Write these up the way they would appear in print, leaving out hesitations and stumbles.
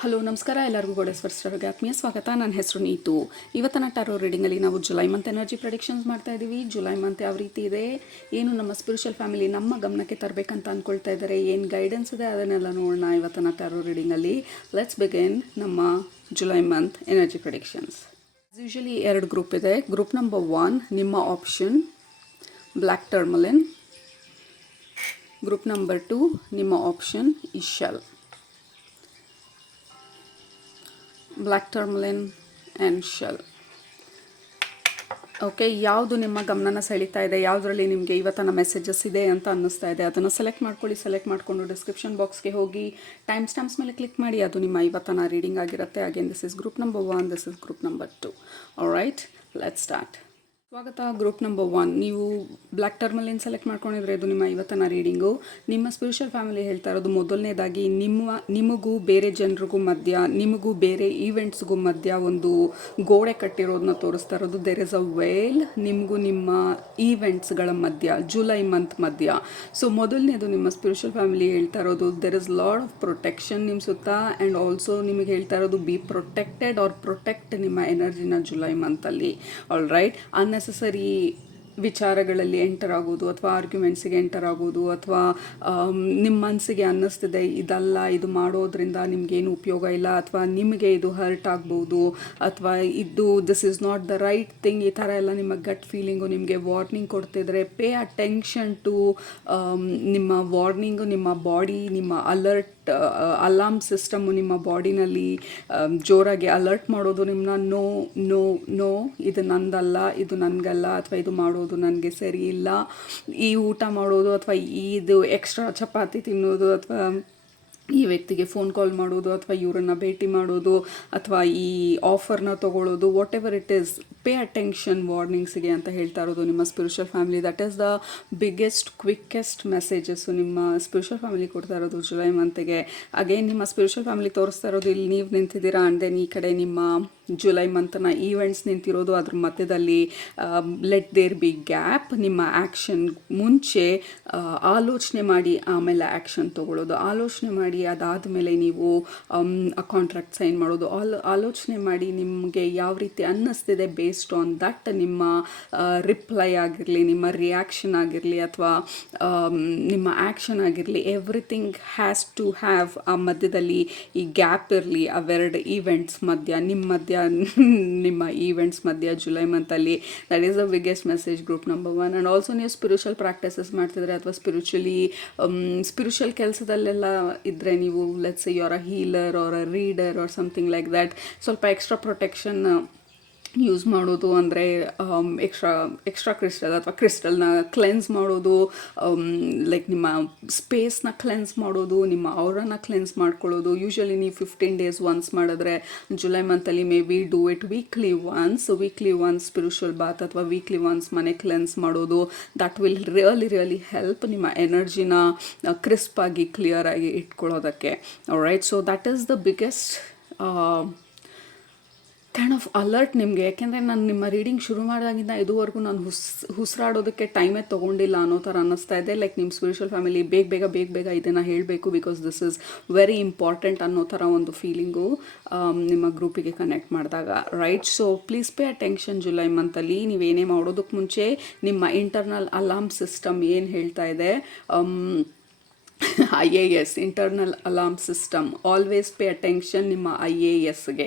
Hello ನಮಸ್ಕಾರ ಎಲ್ಲರಿಗೂ ಗೋಡೆಸ್ವರ್ ಸ್ಟಾರ್ಗೆ ಆತ್ಮೀಯ ಸ್ವಾಗತ. ನನ್ನ ಹೆಸರು ನೀತು. ಇವತ್ತಿನ ಟಾರೋ ರೀಡಿಂಗಲ್ಲಿ ನಾವು ಜುಲೈ ಮಂತ್ ಎನರ್ಜಿ ಪ್ರೆಡಿಕ್ಷನ್ಸ್ ಮಾಡ್ತಾ ಇದ್ದೀವಿ. ಜುಲೈ ಮಂತ್ ಯಾವ ರೀತಿ ಇದೆ, ಏನು ನಮ್ಮ ಸ್ಪಿರಿಚುವಲ್ ಫ್ಯಾಮಿಲಿ ನಮ್ಮ ಗಮನಕ್ಕೆ ತರಬೇಕಂತ ಅಂದ್ಕೊಳ್ತಾ ಇದ್ದಾರೆ, ಏನು ಗೈಡೆನ್ಸ್ ಇದೆ ಅದನ್ನೆಲ್ಲ ನೋಡೋಣ ಇವತ್ತಿನ ಟಾರೋ ರೀಡಿಂಗಲ್ಲಿ. ಲೆಟ್ಸ್ ಬಿಗಿನ್ ನಮ್ಮ July month energy predictions. Usually 2 group ಇದೆ. ಗ್ರೂಪ್ ನಂಬರ್ 1 ನಿಮ್ಮ option black tourmaline. Group number 2 ನಿಮ್ಮ ಆಪ್ಷನ್ ಇಶಲ್. Black tourmaline and shell. Okay, ಯಾವುದು ನಿಮ್ಮ ಗಮನನ ಸೆಳೀತಾ ಇದೆ, ಯಾವುದರಲ್ಲಿ ನಿಮಗೆ ಇವತ್ತಿನ ಮೆಸೇಜಸ್ ಇದೆ ಅಂತ ಅನ್ನಿಸ್ತಾ ಇದೆ ಅದನ್ನು ಸೆಲೆಕ್ಟ್ ಮಾಡ್ಕೊಳ್ಳಿ. ಸೆಲೆಕ್ಟ್ ಮಾಡಿಕೊಂಡು ಡಿಸ್ಕ್ರಿಪ್ಷನ್ ಬಾಕ್ಸ್ಗೆ ಹೋಗಿ ಟೈಮ್ ಸ್ಟಾಂಪ್ಸ್ ಮೇಲೆ ಕ್ಲಿಕ್ ಮಾಡಿ. ಅದು ನಿಮ್ಮ ಇವತ್ತಿನ ರೀಡಿಂಗ್ ಆಗಿರುತ್ತೆ. Again this is group number 1, this is group number 2. All right, let's start. ಸ್ವಾಗತ. ಗ್ರೂಪ್ ನಂಬರ್ 1 ನೀವು ಬ್ಲ್ಯಾಕ್ ಟರ್ಮಲಿನ್ ಸೆಲೆಕ್ಟ್ ಮಾಡ್ಕೊಂಡಿದ್ರೆ ಇದು ನಿಮ್ಮ ಇವತ್ತಿನ ರೀಡಿಂಗು. ನಿಮ್ಮ ಸ್ಪಿರಿಚುವಲ್ ಫ್ಯಾಮಿಲಿ ಹೇಳ್ತಾ ಇರೋದು ಮೊದಲನೇದಾಗಿ ನಿಮಗೂ ಬೇರೆ ಜನರಿಗೂ ಮಧ್ಯ, ನಿಮಗೂ ಬೇರೆ ಈವೆಂಟ್ಸ್ಗೂ ಮಧ್ಯ ಒಂದು ಗೋಡೆ ಕಟ್ಟಿರೋದನ್ನ ತೋರಿಸ್ತಾ ಇರೋದು. ದೇರ್ ಇಸ್ ಅ ವೇಲ್ ನಿಮಗೂ ನಿಮ್ಮ ಈವೆಂಟ್ಸ್ಗಳ ಮಧ್ಯ, ಜುಲೈ ಮಂತ್ ಮಧ್ಯ. ಸೊ ಮೊದಲನೇದು ನಿಮ್ಮ ಸ್ಪಿರಿಚುವಲ್ ಫ್ಯಾಮಿಲಿ ಹೇಳ್ತಾ ಇರೋದು there is lot of protection ನಿಮ್ಮ ಸುತ್ತ. ಆ್ಯಂಡ್ ಆಲ್ಸೋ ನಿಮಗೆ ಹೇಳ್ತಾ ಇರೋದು ಬಿ ಪ್ರೊಟೆಕ್ಟೆಡ್ ಆರ್ ಪ್ರೊಟೆಕ್ಟ್ ನಿಮ್ಮ ಎನರ್ಜಿನ ಜುಲೈ ಮಂತಲ್ಲಿ. ಆಲ್ ರೈಟ್, ಅನ್ನೆಸೆಸರಿ ವಿಚಾರಗಳಲ್ಲಿ ಎಂಟರ್ ಆಗೋದು ಅಥವಾ ಆರ್ಗ್ಯುಮೆಂಟ್ಸಿಗೆ ಎಂಟರ್ ಆಗೋದು ಅಥವಾ ನಿಮ್ಮ ಮನಸ್ಸಿಗೆ ಅನ್ನಿಸ್ತಿದೆ ಇದಲ್ಲ, ಇದು ಮಾಡೋದ್ರಿಂದ ನಿಮಗೇನು ಉಪಯೋಗ ಇಲ್ಲ ಅಥವಾ ನಿಮಗೆ ಇದು ಹರ್ಟ್ ಆಗ್ಬೋದು ಅಥವಾ this is not the right thing, ಈ ಥರ ಎಲ್ಲ ನಿಮ್ಮ ಗಟ್ ಫೀಲಿಂಗು ನಿಮಗೆ ವಾರ್ನಿಂಗ್ ಕೊಡ್ತಿದ್ರೆ ಪೇ ಅಟೆನ್ಷನ್ ಟು ನಿಮ್ಮ ವಾರ್ನಿಂಗು. ನಿಮ್ಮ ಬಾಡಿ, ನಿಮ್ಮ ಅಲಾರ್ಮ್ ಸಿಸ್ಟಮ್ಮು ನಿಮ್ಮ ಬಾಡಿನಲ್ಲಿ ಜೋರಾಗಿ ಅಲರ್ಟ್ ಮಾಡೋದು ನಿಮ್ಮನ್ನ. ನೋ ನೋ ನೋ, ಇದು ನಂದಲ್ಲ, ಇದು ನನಗಲ್ಲ, ಅಥವಾ ಇದು ಮಾಡೋದು ನನಗೆ ಸರಿ ಇಲ್ಲ, ಈ ಊಟ ಮಾಡೋದು ಅಥವಾ ಇದು ಎಕ್ಸ್ಟ್ರಾ ಚಪಾತಿ ತಿನ್ನೋದು ಅಥವಾ ಈ ವ್ಯಕ್ತಿಗೆ ಫೋನ್ ಕಾಲ್ ಮಾಡೋದು ಅಥವಾ ಇವರನ್ನು ಭೇಟಿ ಮಾಡೋದು ಅಥವಾ ಈ ಆಫರ್ನ ತೊಗೊಳ್ಳೋದು, whatever it is, pay attention ವಾರ್ನಿಂಗ್ಸಿಗೆ ಅಂತ ಹೇಳ್ತಾ ಇರೋದು ನಿಮ್ಮ spiritual family. That is the biggest quickest messages ನಿಮ್ಮ ಸ್ಪಿರಿಚುವಲ್ ಫ್ಯಾಮಿಲಿ ಕೊಡ್ತಾ ಇರೋದು ಜುಲೈ ಮಂತಿಗೆ. ಅಗೇನ್ ನಿಮ್ಮ ಸ್ಪಿರಿಚುವಲ್ ಫ್ಯಾಮಿಲಿ ತೋರಿಸ್ತಾ ಇರೋದು ಇಲ್ಲಿ ನೀವು ನಿಂತಿದ್ದೀರಾ, ಆ್ಯಂಡ್ ದೆನ್ ಈ ಕಡೆ ನಿಮ್ಮ ಜುಲೈ ಮಂತನ ಈವೆಂಟ್ಸ್ ನಿಂತಿರೋದು. ಅದ್ರ ಮಧ್ಯದಲ್ಲಿ ಲೆಟ್ ದೇರ್ ಬಿ ಗ್ಯಾಪ್. ನಿಮ್ಮ ಆ್ಯಕ್ಷನ್ ಮುಂಚೆ ಆಲೋಚನೆ ಮಾಡಿ ಆಮೇಲೆ ಆ್ಯಕ್ಷನ್ ತೊಗೊಳ್ಳೋದು. ಆಲೋಚನೆ ಮಾಡಿ ಅದಾದಮೇಲೆ ನೀವು ಕಾಂಟ್ರಾಕ್ಟ್ ಸೈನ್ ಮಾಡೋದು. ಆಲೋಚನೆ ಮಾಡಿ ನಿಮಗೆ ಯಾವ ರೀತಿ ಅನ್ನಿಸ್ತಿದೆ ಬೇಸ್ಡ್ ಆನ್ ದಟ್ ನಿಮ್ಮ ರಿಪ್ಲೈ ಆಗಿರಲಿ, ನಿಮ್ಮ ರಿಯಾಕ್ಷನ್ ಆಗಿರಲಿ ಅಥವಾ ನಿಮ್ಮ ಆ್ಯಕ್ಷನ್ ಆಗಿರಲಿ, ಎವ್ರಿಥಿಂಗ್ ಹ್ಯಾಸ್ ಟು ಹ್ಯಾವ್ ಆ ಮಧ್ಯದಲ್ಲಿ ಈ ಗ್ಯಾಪ್ ಇರಲಿ. ಅವೆರಡು ಈವೆಂಟ್ಸ್ ಮಧ್ಯ, ನಿಮ್ಮ ಈವೆಂಟ್ಸ್ ಮಧ್ಯ ಜುಲೈ ಮಂತಲ್ಲಿ. That is the biggest message group number 1. And also ನೀವು ಸ್ಪಿರಿಚುವಲ್ ಪ್ರಾಕ್ಟೀಸಸ್ ಮಾಡ್ತಿದ್ರೆ ಅಥವಾ ಸ್ಪಿರಿಚುವಲ್ ಕೆಲಸದಲ್ಲೆಲ್ಲ ಇದ್ದರೆ ನೀವು let's say you are a healer or a reader or something like that, ಸ್ವಲ್ಪ ಎಕ್ಸ್ಟ್ರಾ ಪ್ರೊಟೆಕ್ಷನ್ ಯೂಸ್ ಮಾಡೋದು ಅಂದರೆ ಎಕ್ಸ್ಟ್ರಾ ಕ್ರಿಸ್ಟಲ್ ಅಥವಾ ಕ್ರಿಸ್ಟಲ್ನ ಕ್ಲೆನ್ಸ್ ಮಾಡೋದು, ಲೈಕ್ ನಿಮ್ಮ ಸ್ಪೇಸ್ನ ಕ್ಲೆನ್ಸ್ ಮಾಡೋದು, ನಿಮ್ಮ ಔರನ್ನ ಕ್ಲೆನ್ಸ್ ಮಾಡ್ಕೊಳ್ಳೋದು. ಯೂಶ್ವಲಿ ನೀವು 15 days ಒನ್ಸ್ ಮಾಡಿದ್ರೆ ಜುಲೈ ಮಂತಲ್ಲಿ maybe do it weekly once spiritual bath ಅಥವಾ ವೀಕ್ಲಿ ಒನ್ಸ್ ಮನೆ ಕ್ಲೆನ್ಸ್ ಮಾಡೋದು. ದಟ್ ವಿಲ್ ರಿಯಲಿ ಹೆಲ್ಪ್ ನಿಮ್ಮ ಎನರ್ಜಿನ ಕ್ರಿಸ್ಪಾಗಿ ಕ್ಲಿಯರಾಗಿ ಇಟ್ಕೊಳ್ಳೋದಕ್ಕೆ. Right, so that is the biggest kind of alert ನಿಮಗೆ. ಯಾಕೆಂದರೆ ನಾನು ನಿಮ್ಮ ರೀಡಿಂಗ್ ಶುರು ಮಾಡಿದಾಗಿಂದ ಇದುವರೆಗೂ ನಾನು ಉಸಿರಾಡೋದಕ್ಕೆ ಟೈಮೇ ತೊಗೊಂಡಿಲ್ಲ ಅನ್ನೋ ಥರ ಅನ್ನಿಸ್ತಾ ಇದೆ. ಲೈಕ್ ನಿಮ್ಮ ಸ್ಪಿರಿಚುವಲ್ ಫ್ಯಾಮಿಲಿ ಬೇಗ ಇದನ್ನು ಹೇಳಬೇಕು because this is very important ಅನ್ನೋ ಥರ ಒಂದು ಫೀಲಿಂಗು ನಿಮ್ಮ ಗ್ರೂಪಿಗೆ ಕನೆಕ್ಟ್ ಮಾಡಿದಾಗ. Right, so please pay attention July ಮಂತಲ್ಲಿ. ನೀವೇನೇ ಮಾಡೋದಕ್ಕೆ ಮುಂಚೆ ನಿಮ್ಮ ಇಂಟರ್ನಲ್ ಅಲಾರ್ಮ್ ಸಿಸ್ಟಮ್ ಏನು ಹೇಳ್ತಾ ಇದೆ, IAS internal alarm system, always pay attention ನಿಮ್ಮ IASಗೆ.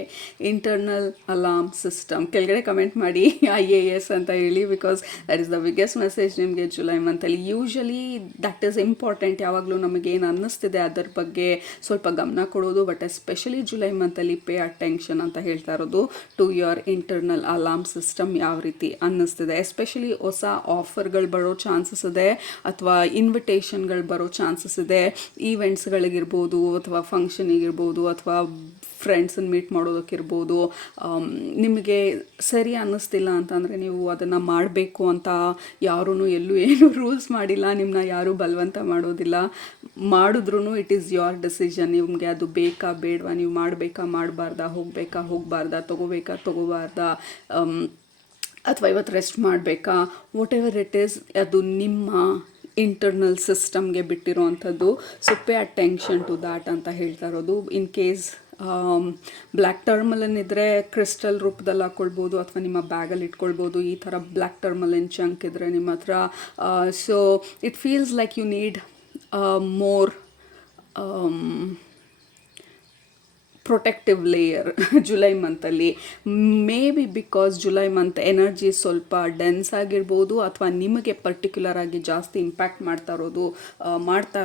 ಇಂಟರ್ನಲ್ ಅಲಾರ್ಮ್ ಸಿಸ್ಟಮ್ ಕೆಳಗಡೆ ಕಮೆಂಟ್ ಮಾಡಿ IAS ಅಂತ ಹೇಳಿ, because that is the biggest message ನಿಮಗೆ ಜುಲೈ ಮಂತಲ್ಲಿ. Usually that is important. ಯಾವಾಗಲೂ ನಮಗೇನು ಅನ್ನಿಸ್ತಿದೆ ಅದರ ಬಗ್ಗೆ ಸ್ವಲ್ಪ ಗಮನ ಕೊಡೋದು, ಬಟ್ ಎಸ್ಪೆಷಲಿ ಜುಲೈ ಮಂತಲ್ಲಿ ಪೇ ಅಟೆನ್ಷನ್ ಅಂತ ಹೇಳ್ತಾ ಇರೋದು to your internal alarm system. ಯಾವ ರೀತಿ ಅನ್ನಿಸ್ತಿದೆ, ಎಸ್ಪೆಷಲಿ ಹೊಸ ಆಫರ್ಗಳು ಬರೋ ಚಾನ್ಸಸ್ ಇದೆ ಅಥವಾ ಇನ್ವಿಟೇಷನ್ಗಳು ಬರೋ ಚಾನ್ಸಸ್ ಇದೆ. ಈವೆಂಟ್ಸ್ಗಳಿಗಿರ್ಬೋದು ಅಥವಾ ಫಂಕ್ಷನಿಗಿರ್ಬೋದು ಅಥವಾ ಫ್ರೆಂಡ್ಸನ್ನು ಮೀಟ್ ಮಾಡೋದಕ್ಕಿರ್ಬೋದು. ನಿಮಗೆ ಸರಿ ಅನ್ನಿಸ್ತಿಲ್ಲ ಅಂತಂದರೆ ನೀವು ಅದನ್ನು ಮಾಡಬೇಕು ಅಂತ ಯಾರೂ ಎಲ್ಲೂ ಏನು ರೂಲ್ಸ್ ಮಾಡಿಲ್ಲ, ನಿಮ್ಮನ್ನ ಯಾರೂ ಬಲವಂತ ಮಾಡೋದಿಲ್ಲ. ಮಾಡಿದ್ರೂ ಇಟ್ ಈಸ್ ಯೋರ್ ಡಿಸಿಷನ್. ನಿಮಗೆ ಅದು ಬೇಕಾ ಬೇಡವಾ, ನೀವು ಮಾಡಬೇಕಾ ಮಾಡಬಾರ್ದಾ, ಹೋಗಬಾರ್ದಾ, ತೊಗೋಬಾರ್ದಾ ಅಥವಾ ಇವತ್ತು ರೆಸ್ಟ್ ಮಾಡಬೇಕಾ, ವಾಟ್ ಎವರ್ ಇಟ್ ಈಸ್, ಅದು ನಿಮ್ಮ ಇಂಟರ್ನಲ್ ಸಿಸ್ಟಮ್ಗೆ ಬಿಟ್ಟಿರೋ ಅಂಥದ್ದು. So pay attention to that ಅಂತ ಹೇಳ್ತಾ ಇರೋದು. ಇನ್ ಕೇಸ್ ಬ್ಲ್ಯಾಕ್ ಟರ್ಮಲನ್ ಇದ್ದರೆ ಕ್ರಿಸ್ಟಲ್ ರೂಪದಲ್ಲಿ ಹಾಕ್ಕೊಳ್ಬೋದು ಅಥವಾ ನಿಮ್ಮ ಬ್ಯಾಗಲ್ಲಿ ಇಟ್ಕೊಳ್ಬೋದು. ಈ ಥರ ಬ್ಲ್ಯಾಕ್ ಟರ್ಮಲನ್ ಚಂಕ್ ಇದ್ದರೆ ನಿಮ್ಮ ಹತ್ರ, so it feels like you need more protective layer July ಮಂತಲ್ಲಿ. Maybe because July month energy ಸ್ವಲ್ಪ ಡೆನ್ಸ್ ಆಗಿರ್ಬೋದು, ಅಥವಾ ನಿಮಗೆ ಪರ್ಟಿಕ್ಯುಲರ್ ಆಗಿ ಜಾಸ್ತಿ ಇಂಪ್ಯಾಕ್ಟ್ ಮಾಡ್ತಾ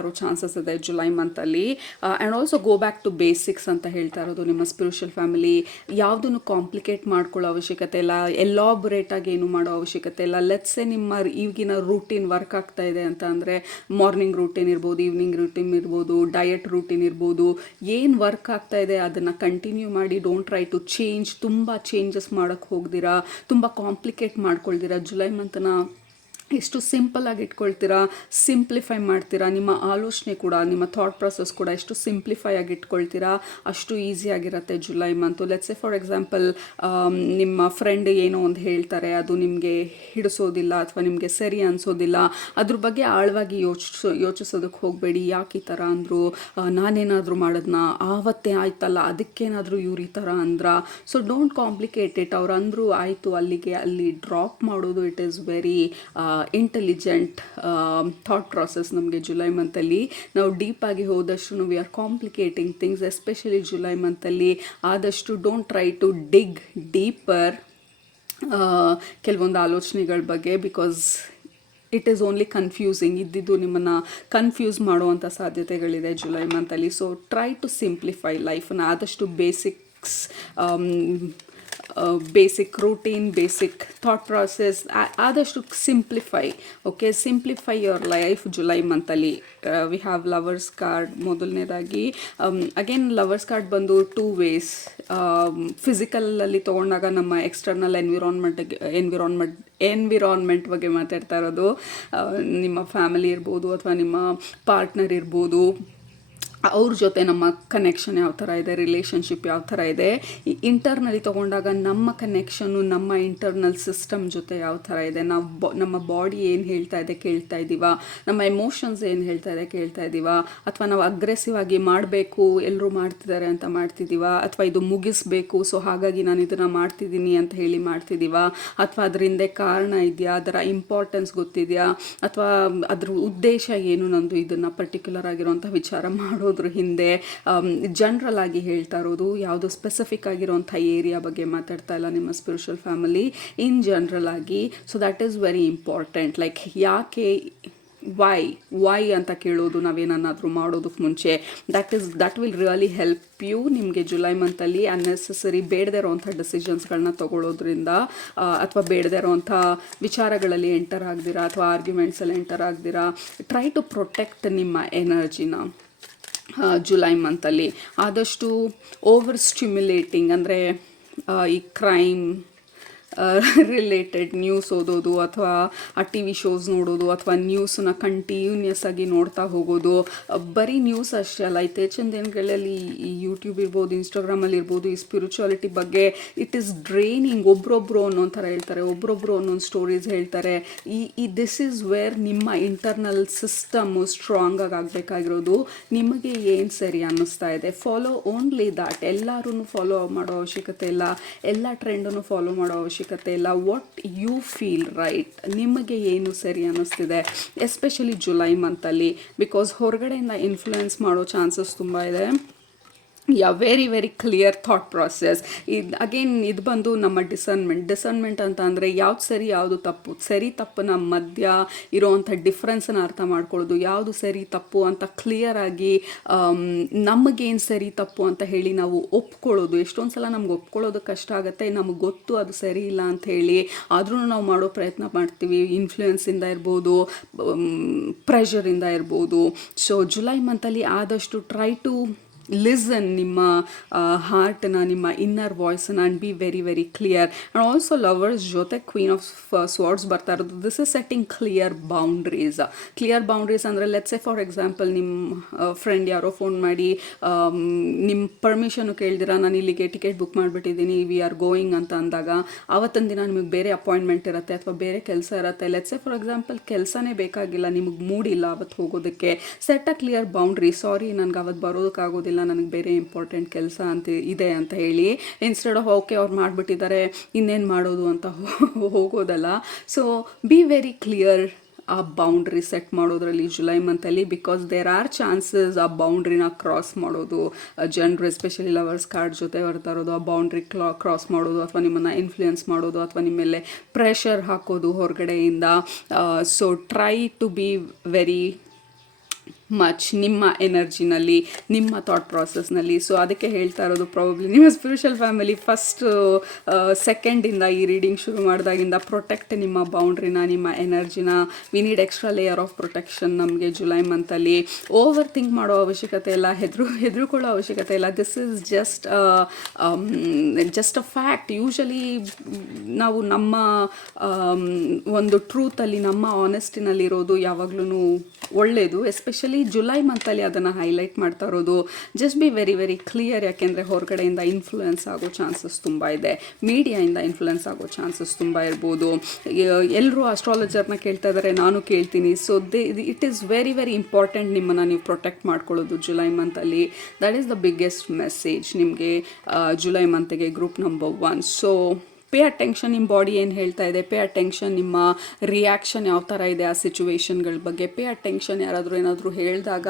ಇರೋ ಚಾನ್ಸಸ್ ಇದೆ ಜುಲೈ ಮಂತಲ್ಲಿ. And also go back to basics ಅಂತ ಹೇಳ್ತಾ ಇರೋದು ನಿಮ್ಮ ಸ್ಪಿರಿಚುವಲ್ ಫ್ಯಾಮಿಲಿ. ಯಾವುದನ್ನು ಕಾಂಪ್ಲಿಕೇಟ್ ಮಾಡ್ಕೊಳ್ಳೋ ಅವಶ್ಯಕತೆ ಇಲ್ಲ, ಎಲಾಬ್ರೇಟಾಗಿ ಏನು ಮಾಡೋ ಅವಶ್ಯಕತೆ ಇಲ್ಲ. ಲೆಟ್ಸೆ ನಿಮ್ಮ ಈಗಿನ ರೂಟೀನ್ ವರ್ಕ್ ಆಗ್ತಾ ಇದೆ ಅಂತ ಅಂದರೆ, ಮಾರ್ನಿಂಗ್ ರೂಟೀನ್ ಇರ್ಬೋದು, ಈವ್ನಿಂಗ್ ರೂಟೀನ್ ಇರ್ಬೋದು, ಡಯಟ್ ರೂಟೀನ್ ಇರ್ಬೋದು, ಏನು ವರ್ಕ್ ಆಗ್ತಾ ಇದೆ ಅದನ್ನು ಕಂಟಿನ್ಯೂ ಮಾಡಿ. Don't try to change. ತುಂಬ ಚೇಂಜಸ್ ಮಾಡೋಕ್ಕೆ ಹೋಗ್ದಿರಾ, ತುಂಬ ಕಾಂಪ್ಲಿಕೇಟ್ ಮಾಡ್ಕೊಳ್ದಿರಾ. ಜುಲೈ ಮಂತನ ಎಷ್ಟು ಸಿಂಪಲ್ಲಾಗಿ ಇಟ್ಕೊಳ್ತೀರಾ, ಸಿಂಪ್ಲಿಫೈ ಮಾಡ್ತೀರಾ. ನಿಮ್ಮ ಆಲೋಚನೆ ಕೂಡ, ನಿಮ್ಮ ಥಾಟ್ ಪ್ರೊಸೆಸ್ ಕೂಡ ಎಷ್ಟು ಸಿಂಪ್ಲಿಫೈ ಆಗಿ ಇಟ್ಕೊಳ್ತೀರಾ ಅಷ್ಟು ಈಸಿಯಾಗಿರುತ್ತೆ July month. Let's say for example, ನಿಮ್ಮ ಫ್ರೆಂಡ್ ಏನೋ ಒಂದು ಹೇಳ್ತಾರೆ, ಅದು ನಿಮಗೆ ಹಿಡಿಸೋದಿಲ್ಲ ಅಥವಾ ನಿಮಗೆ ಸರಿ ಅನಿಸೋದಿಲ್ಲ. ಅದ್ರ ಬಗ್ಗೆ ಆಳವಾಗಿ ಯೋಚಿಸೋದಕ್ಕೆ ಹೋಗಬೇಡಿ. ಯಾಕೆ ಈ ಥರ ಅಂದರು, ನಾನೇನಾದರೂ ಮಾಡೋದನ್ನ, ಆವತ್ತೇ ಆಯ್ತಲ್ಲ ಅದಕ್ಕೇನಾದರೂ ಇವ್ರು ಈ ಥರ ಅಂದ್ರ. So don't complicate it. ಅವ್ರು ಅಂದರು ಆಯಿತು, ಅಲ್ಲಿ ಡ್ರಾಪ್ ಮಾಡೋದು it is very intelligent thought process. ನಮಗೆ ಜುಲೈ ಮಂತಲ್ಲಿ ನಾವು ಡೀಪಾಗಿ ಹೋದಷ್ಟು we are complicating things, especially July ಮಂತಲ್ಲಿ. ಆದಷ್ಟು don't try to dig deeper ಕೆಲವೊಂದು ಆಲೋಚನೆಗಳ ಬಗ್ಗೆ, because it is only confusing. ಇದ್ದಿದ್ದು ನಿಮ್ಮನ್ನು ಕನ್ಫ್ಯೂಸ್ ಮಾಡುವಂಥ ಸಾಧ್ಯತೆಗಳಿದೆ ಜುಲೈ ಮಂತಲ್ಲಿ. ಸೊ ಟ್ರೈ ಟು ಸಿಂಪ್ಲಿಫೈ ಲೈಫನ್ನು. ಆದಷ್ಟು basic routine, basic thought process ಆದಷ್ಟು simplify. Okay, simplify your life July ಮಂತಲ್ಲಿ. ವಿ ಹ್ಯಾವ್ ಲವರ್ಸ್ ಕಾರ್ಡ್ ಮೊದಲನೇದಾಗಿ. ಅಗೇನ್ ಲವರ್ಸ್ ಕಾರ್ಡ್ ಬಂದು 2 ways. ಫಿಸಿಕಲಲ್ಲಿ ತೊಗೊಂಡಾಗ ನಮ್ಮ ಎಕ್ಸ್ಟರ್ನಲ್ ಎನ್ವಿರಾನ್ಮೆಂಟ್ ಬಗ್ಗೆ ಮಾತಾಡ್ತಾ ಇರೋದು. ನಿಮ್ಮ ಫ್ಯಾಮಿಲಿ ಇರ್ಬೋದು ಅಥವಾ ನಿಮ್ಮ ಪಾರ್ಟ್ನರ್ ಇರ್ಬೋದು, ಅವ್ರ ಜೊತೆ ನಮ್ಮ ಕನೆಕ್ಷನ್ ಯಾವ ಥರ ಇದೆ, ರಿಲೇಷನ್ಶಿಪ್ ಯಾವ ಥರ ಇದೆ. ಇಂಟರ್ನಲಿ ತೊಗೊಂಡಾಗ ನಮ್ಮ ಕನೆಕ್ಷನ್ನು ನಮ್ಮ ಇಂಟರ್ನಲ್ ಸಿಸ್ಟಮ್ ಜೊತೆ ಯಾವ ಥರ ಇದೆ, ನಮ್ಮ ಬಾಡಿ ಏನು ಹೇಳ್ತಾ ಇದೆ ಕೇಳ್ತಾ ಇದ್ದೀವಾ, ನಮ್ಮ ಎಮೋಷನ್ಸ್ ಏನು ಹೇಳ್ತಾ ಇದೆ ಕೇಳ್ತಾ ಇದ್ದೀವಾ, ಅಥವಾ ನಾವು ಅಗ್ರೆಸಿವ್ ಆಗಿ ಮಾಡಬೇಕು, ಎಲ್ಲರೂ ಮಾಡ್ತಿದ್ದಾರೆ ಅಂತ ಮಾಡ್ತಿದ್ದೀವಾ, ಅಥವಾ ಇದು ಮುಗಿಸ್ಬೇಕು ಸೊ ಹಾಗಾಗಿ ನಾನು ಇದನ್ನು ಮಾಡ್ತಿದ್ದೀನಿ ಅಂತ ಹೇಳಿ ಮಾಡ್ತಿದ್ದೀವಾ, ಅಥವಾ ಅದರ ಹಿಂದೆ ಕಾರಣ ಇದೆಯಾ, ಅದರ ಇಂಪಾರ್ಟೆನ್ಸ್ ಗೊತ್ತಿದೆಯಾ, ಅಥವಾ ಅದ್ರ ಉದ್ದೇಶ ಏನು, ನಂದು ಇದನ್ನು ಪರ್ಟಿಕ್ಯುಲರ್ ಆಗಿರೋಂಥ ವಿಚಾರ ಮಾಡೋದ್ರ ಹಿಂದೆ. ಜನರಲ್ ಆಗಿ ಹೇಳ್ತಾ ಇರೋದು, ಯಾವುದು ಸ್ಪೆಸಿಫಿಕ್ ಆಗಿರೋಂಥ ಏರಿಯಾ ಬಗ್ಗೆ ಮಾತಾಡ್ತಾ ಇಲ್ಲ ನಿಮ್ಮ ಸ್ಪಿರಿಚುವಲ್ ಫ್ಯಾಮಿಲಿ, ಇನ್ ಜನರಲ್ ಆಗಿ. So that is very important. Like ಯಾಕೆ, ವೈ ಅಂತ ಕೇಳೋದು ನಾವೇನಾದರೂ ಮಾಡೋದಕ್ಕೆ ಮುಂಚೆ, that will really help you ನಿಮಗೆ ಜುಲೈ ಮಂತಲ್ಲಿ. ಅನ್ನೆಸೆಸರಿ ಬೇಡದೇ ಇರೋವಂಥ ಡಿಸಿಷನ್ಸ್ಗಳನ್ನ ತೊಗೊಳ್ಳೋದ್ರಿಂದ, ಅಥವಾ ಬೇಡದೇ ಇರೋವಂಥ ವಿಚಾರಗಳಲ್ಲಿ ಎಂಟರ್ ಆಗ್ದಿರಾ, ಅಥವಾ ಆರ್ಗ್ಯುಮೆಂಟ್ಸಲ್ಲಿ ಎಂಟರ್ ಆಗ್ದಿರಾ, ಟ್ರೈ ಟು ಪ್ರೊಟೆಕ್ಟ್ ನಿಮ್ಮ ಎನರ್ಜಿನ ಜುಲೈ ಮಂತಲ್ಲಿ. ಆದಷ್ಟು ಓವರ್ ಸ್ಟಿಮ್ಯುಲೇಟಿಂಗ್ ಅಂದರೆ ಈ ಕ್ರೈಮ್ ರಿಲೇಟೆಡ್ ನ್ಯೂಸ್ ಓದೋದು, ಅಥವಾ ಆ ಟಿ ವಿ ಶೋಸ್ ನೋಡೋದು, ಅಥವಾ ನ್ಯೂಸನ್ನ ಕಂಟಿನ್ಯೂಸ್ ಆಗಿ ನೋಡ್ತಾ ಹೋಗೋದು. ಬರೀ ನ್ಯೂಸ್ ಅಷ್ಟೇ ಅಲ್ಲ, ಇತ್ತೀಚಿನ ದಿನಗಳಲ್ಲಿ ಈ ಯೂಟ್ಯೂಬ್ ಇರ್ಬೋದು, ಇನ್ಸ್ಟಾಗ್ರಾಮಲ್ಲಿ ಇರ್ಬೋದು, ಈ ಸ್ಪಿರಿಚುವಾಲಿಟಿ ಬಗ್ಗೆ ಇಟ್ ಈಸ್ ಡ್ರೈನಿಂಗ್. ಒಬ್ರೊಬ್ರು ಅನ್ನೋ ಥರ ಹೇಳ್ತಾರೆ, ಒಬ್ರೊಬ್ರು ಒಂದೊಂದು ಸ್ಟೋರೀಸ್ ಹೇಳ್ತಾರೆ. ಈ ದಿಸ್ ಈಸ್ ವೇರ್ ನಿಮ್ಮ ಇಂಟರ್ನಲ್ ಸಿಸ್ಟಮ್ಮು ಸ್ಟ್ರಾಂಗ್ ಆಗಬೇಕಾಗಿರೋದು. ನಿಮಗೆ ಏನು ಸರಿ ಅನ್ನಿಸ್ತಾ ಇದೆ, ಫಾಲೋ ಓನ್ಲಿ ದ್ಯಾಟ್. ಎಲ್ಲರೂ ಫಾಲೋ ಮಾಡೋ ಅವಶ್ಯಕತೆ ಇಲ್ಲ, ಎಲ್ಲ ಟ್ರೆಂಡನ್ನು ಫಾಲೋ ಮಾಡೋ ಅವಶ್ಯಕತೆ ಇಲ್ಲ. ವಾಟ್ ಯು ಫೀಲ್ ರೈಟ್, ನಿಮಗೆ ಏನು ಸರಿ ಅನ್ನಿಸ್ತಿದೆ, ಎಸ್ಪೆಷಲಿ ಜುಲೈ ಮಂತಲ್ಲಿ. ಬಿಕಾಸ್ ಹೊರಗಡೆಯಿಂದ ಇನ್ಫ್ಲುಯೆನ್ಸ್ ಮಾಡೋ ಚಾನ್ಸಸ್ ತುಂಬ ಇದೆ. Very clear thought process. ಇದು ಬಂದು ನಮ್ಮ ಡಿಸರ್ನ್ಮೆಂಟ್ ಅಂತ ಅಂದರೆ ಯಾವ್ದು ಸರಿ ಯಾವುದು ತಪ್ಪು, ಸರಿ ತಪ್ಪನ ಮಧ್ಯ ಇರೋವಂಥ ಡಿಫ್ರೆನ್ಸನ್ನು ಅರ್ಥ ಮಾಡ್ಕೊಳ್ಳೋದು, ಯಾವುದು ಸರಿ ತಪ್ಪು ಅಂತ ಕ್ಲಿಯರ್ ಆಗಿ ನಮಗೇನು ಸರಿ ತಪ್ಪು ಅಂತ ಹೇಳಿ ನಾವು ಒಪ್ಕೊಳ್ಳೋದು. ಎಷ್ಟೊಂದು ಸಲ ನಮ್ಗೆ ಒಪ್ಕೊಳ್ಳೋದು ಕಷ್ಟ ಆಗುತ್ತೆ, ನಮಗೆ ಗೊತ್ತು ಅದು ಸರಿ ಇಲ್ಲ ಅಂತ ಹೇಳಿ, ಆದ್ರೂ ನಾವು ಮಾಡೋ ಪ್ರಯತ್ನ ಮಾಡ್ತೀವಿ. ಇನ್ಫ್ಲೂಯೆನ್ಸಿಂದ ಇರ್ಬೋದು, ಪ್ರೆಷರಿಂದ ಇರ್ಬೋದು. ಸೊ ಜುಲೈ ಮಂತಲ್ಲಿ ಆದಷ್ಟು ಟ್ರೈ ಟು ಲಿಸನ್ ನಿಮ್ಮ ಹಾರ್ಟನ್ನ, ನಿಮ್ಮ ಇನ್ನರ್ ವಾಯ್ಸನ್ನು, and be very clear. And also lovers ಜೊತೆ ಕ್ವೀನ್ ಆಫ್ ಸ್ವಾರ್ಡ್ಸ್ ಬರ್ತಾ ಇರೋದು. This is setting clear boundaries ಅಂದರೆ ಲೆಟ್ಸ್ ಸೇ ಫಾರ್ ಎಕ್ಸಾಂಪಲ್, ನಿಮ್ಮ ಫ್ರೆಂಡ್ ಯಾರೋ ಫೋನ್ ಮಾಡಿ ನಿಮ್ಮ ಪರ್ಮಿಷನ್ನು ಕೇಳ್ದಿರಾ, ನಾನು ಇಲ್ಲಿಗೆ ಟಿಕೆಟ್ ಬುಕ್ ಮಾಡಿಬಿಟ್ಟಿದ್ದೀನಿ, ವಿ ಆರ್ ಗೋಯಿಂಗ್ ಅಂತ ಅಂದಾಗ, ಆವತ್ತೊಂದು ದಿನ ನಿಮಗೆ ಬೇರೆ ಅಪಾಯಿಂಟ್ಮೆಂಟ್ ಇರುತ್ತೆ ಅಥವಾ ಬೇರೆ ಕೆಲಸ ಇರುತ್ತೆ. ಲೆಟ್ಸ್ ಸೇ ಫಾರ್ ಎಕ್ಸಾಂಪಲ್ ಕೆಲಸನೇ ಬೇಕಾಗಿಲ್ಲ, ನಿಮಗೆ ಮೂಡಿಲ್ಲ ಅವತ್ತು ಹೋಗೋದಕ್ಕೆ, ಸೆಟ್ ಅ ಕ್ಲಿಯರ್ ಬೌಂಡ್ರಿ. ಸಾರಿ, ನನಗೆ ಅವತ್ತು ಬರೋದಕ್ಕಾಗೋದಿಲ್ಲ, ಮಾಡೋಕ್ಕಾಗಿಲ್ಲ, ನನಗೆ ಬೇರೆ ಇಂಪಾರ್ಟೆಂಟ್ ಕೆಲಸ ಅಂತ ಇದೆ ಅಂತ ಹೇಳಿ ಇನ್ಸ್ಟೆಡ್ ಆಫ್ ಓಕೆ ಅವ್ರು ಮಾಡಿಬಿಟ್ಟಿದ್ದಾರೆ ಇನ್ನೇನು ಮಾಡೋದು ಅಂತ ಹೋಗೋದಲ್ಲ. ಸೊ ಬಿ ವೆರಿ ಕ್ಲಿಯರ್ ಆ ಬೌಂಡ್ರಿ ಸೆಟ್ ಮಾಡೋದ್ರಲ್ಲಿ ಜುಲೈ ಮಂತಲ್ಲಿ, ಬಿಕಾಸ್ ದೇರ್ ಆರ್ ಚಾನ್ಸಸ್ ಆ ಬೌಂಡ್ರಿನ ಕ್ರಾಸ್ ಮಾಡೋದು, ಜನರು ಎಸ್ಪೆಷಲಿ ಲವರ್ಸ್ ಕಾರ್ಡ್ ಜೊತೆ ಬರ್ತಾ ಇರೋದು, ಆ ಬೌಂಡ್ರಿ ಕ್ರಾಸ್ ಮಾಡೋದು ಅಥವಾ ನಿಮ್ಮನ್ನು ಇನ್ಫ್ಲುಯೆನ್ಸ್ ಮಾಡೋದು ಅಥವಾ ನಿಮ್ಮ ಮೇಲೆ ಪ್ರೆಷರ್ ಹಾಕೋದು ಹೊರಗಡೆಯಿಂದ. So try to be very much ನಿಮ್ಮ ಎನರ್ಜಿನಲ್ಲಿ, ನಿಮ್ಮ ಥಾಟ್ ಪ್ರಾಸೆಸ್ನಲ್ಲಿ. ಸೊ ಅದಕ್ಕೆ ಹೇಳ್ತಾ ಇರೋದು, ಪ್ರಾಬಬ್ಲಿ ನಿಮ್ಮ ಸ್ಪಿರಿಚುವಲ್ ಫ್ಯಾಮಿಲಿ ಫಸ್ಟ್ ಸೆಕೆಂಡಿಂದ ಈ ರೀಡಿಂಗ್ ಶುರು ಮಾಡಿದಾಗಿಂದ ಪ್ರೊಟೆಕ್ಟ್ ನಿಮ್ಮ ಬೌಂಡ್ರಿನ, ನಿಮ್ಮ ಎನರ್ಜಿನ. We need extra layer of protection ನಮಗೆ ಜುಲೈ ಮಂತಲ್ಲಿ. ಓವರ್ ಥಿಂಕ್ ಮಾಡೋ ಅವಶ್ಯಕತೆ ಇಲ್ಲ, ಹೆದರ್ಕೊಳ್ಳೋ ಅವಶ್ಯಕತೆ ಇಲ್ಲ. This is just a fact. Usually ನಾವು ನಮ್ಮ ಒಂದು ಟ್ರೂತಲ್ಲಿ, ನಮ್ಮ ಆನೆಸ್ಟಿನಲ್ಲಿರೋದು ಯಾವಾಗ್ಲೂ ಒಳ್ಳೆಯದು. ಎಸ್ಪೆಷಲಿ ಜುಲೈ ಮಂತಲ್ಲಿ ಅದನ್ನು ಹೈಲೈಟ್ ಮಾಡ್ತಾ ಇರೋದು. Just B very very clear. ಯಾಕೆಂದರೆ ಹೊರಗಡೆಯಿಂದ ಇನ್ಫ್ಲುಯೆನ್ಸ್ ಆಗೋ ಚಾನ್ಸಸ್ ತುಂಬ ಇದೆ, ಮೀಡಿಯಾಯಿಂದ ಇನ್ಫ್ಲುಯೆನ್ಸ್ ಆಗೋ ಚಾನ್ಸಸ್ ತುಂಬ ಇರ್ಬೋದು. ಎಲ್ಲರೂ ಅಸ್ಟ್ರಾಲಜರ್ನ ಕೇಳ್ತಾ ಇದ್ದಾರೆ, ನಾನು ಕೇಳ್ತೀನಿ. So it is very very important ನಿಮ್ಮನ್ನು ನೀವು ಪ್ರೊಟೆಕ್ಟ್ ಮಾಡ್ಕೊಳ್ಳೋದು ಜುಲೈ ಮಂತಲ್ಲಿ. That is the biggest message ನಿಮಗೆ ಜುಲೈ ಮಂತಿಗೆ, group number 1. So pay attention, ನಿಮ್ಮ ಬಾಡಿ ಏನು ಹೇಳ್ತಾ ಇದೆ, ಪೇ ಅಟೆನ್ಷನ್. ನಿಮ್ಮ ರಿಯಾಕ್ಷನ್ ಯಾವ ಥರ ಇದೆ ಆ ಸಿಚುವೇಶನ್ಗಳ ಬಗ್ಗೆ ಪೇ ಅಟೆನ್ಷನ್. ಯಾರಾದರೂ ಏನಾದರೂ ಹೇಳಿದಾಗ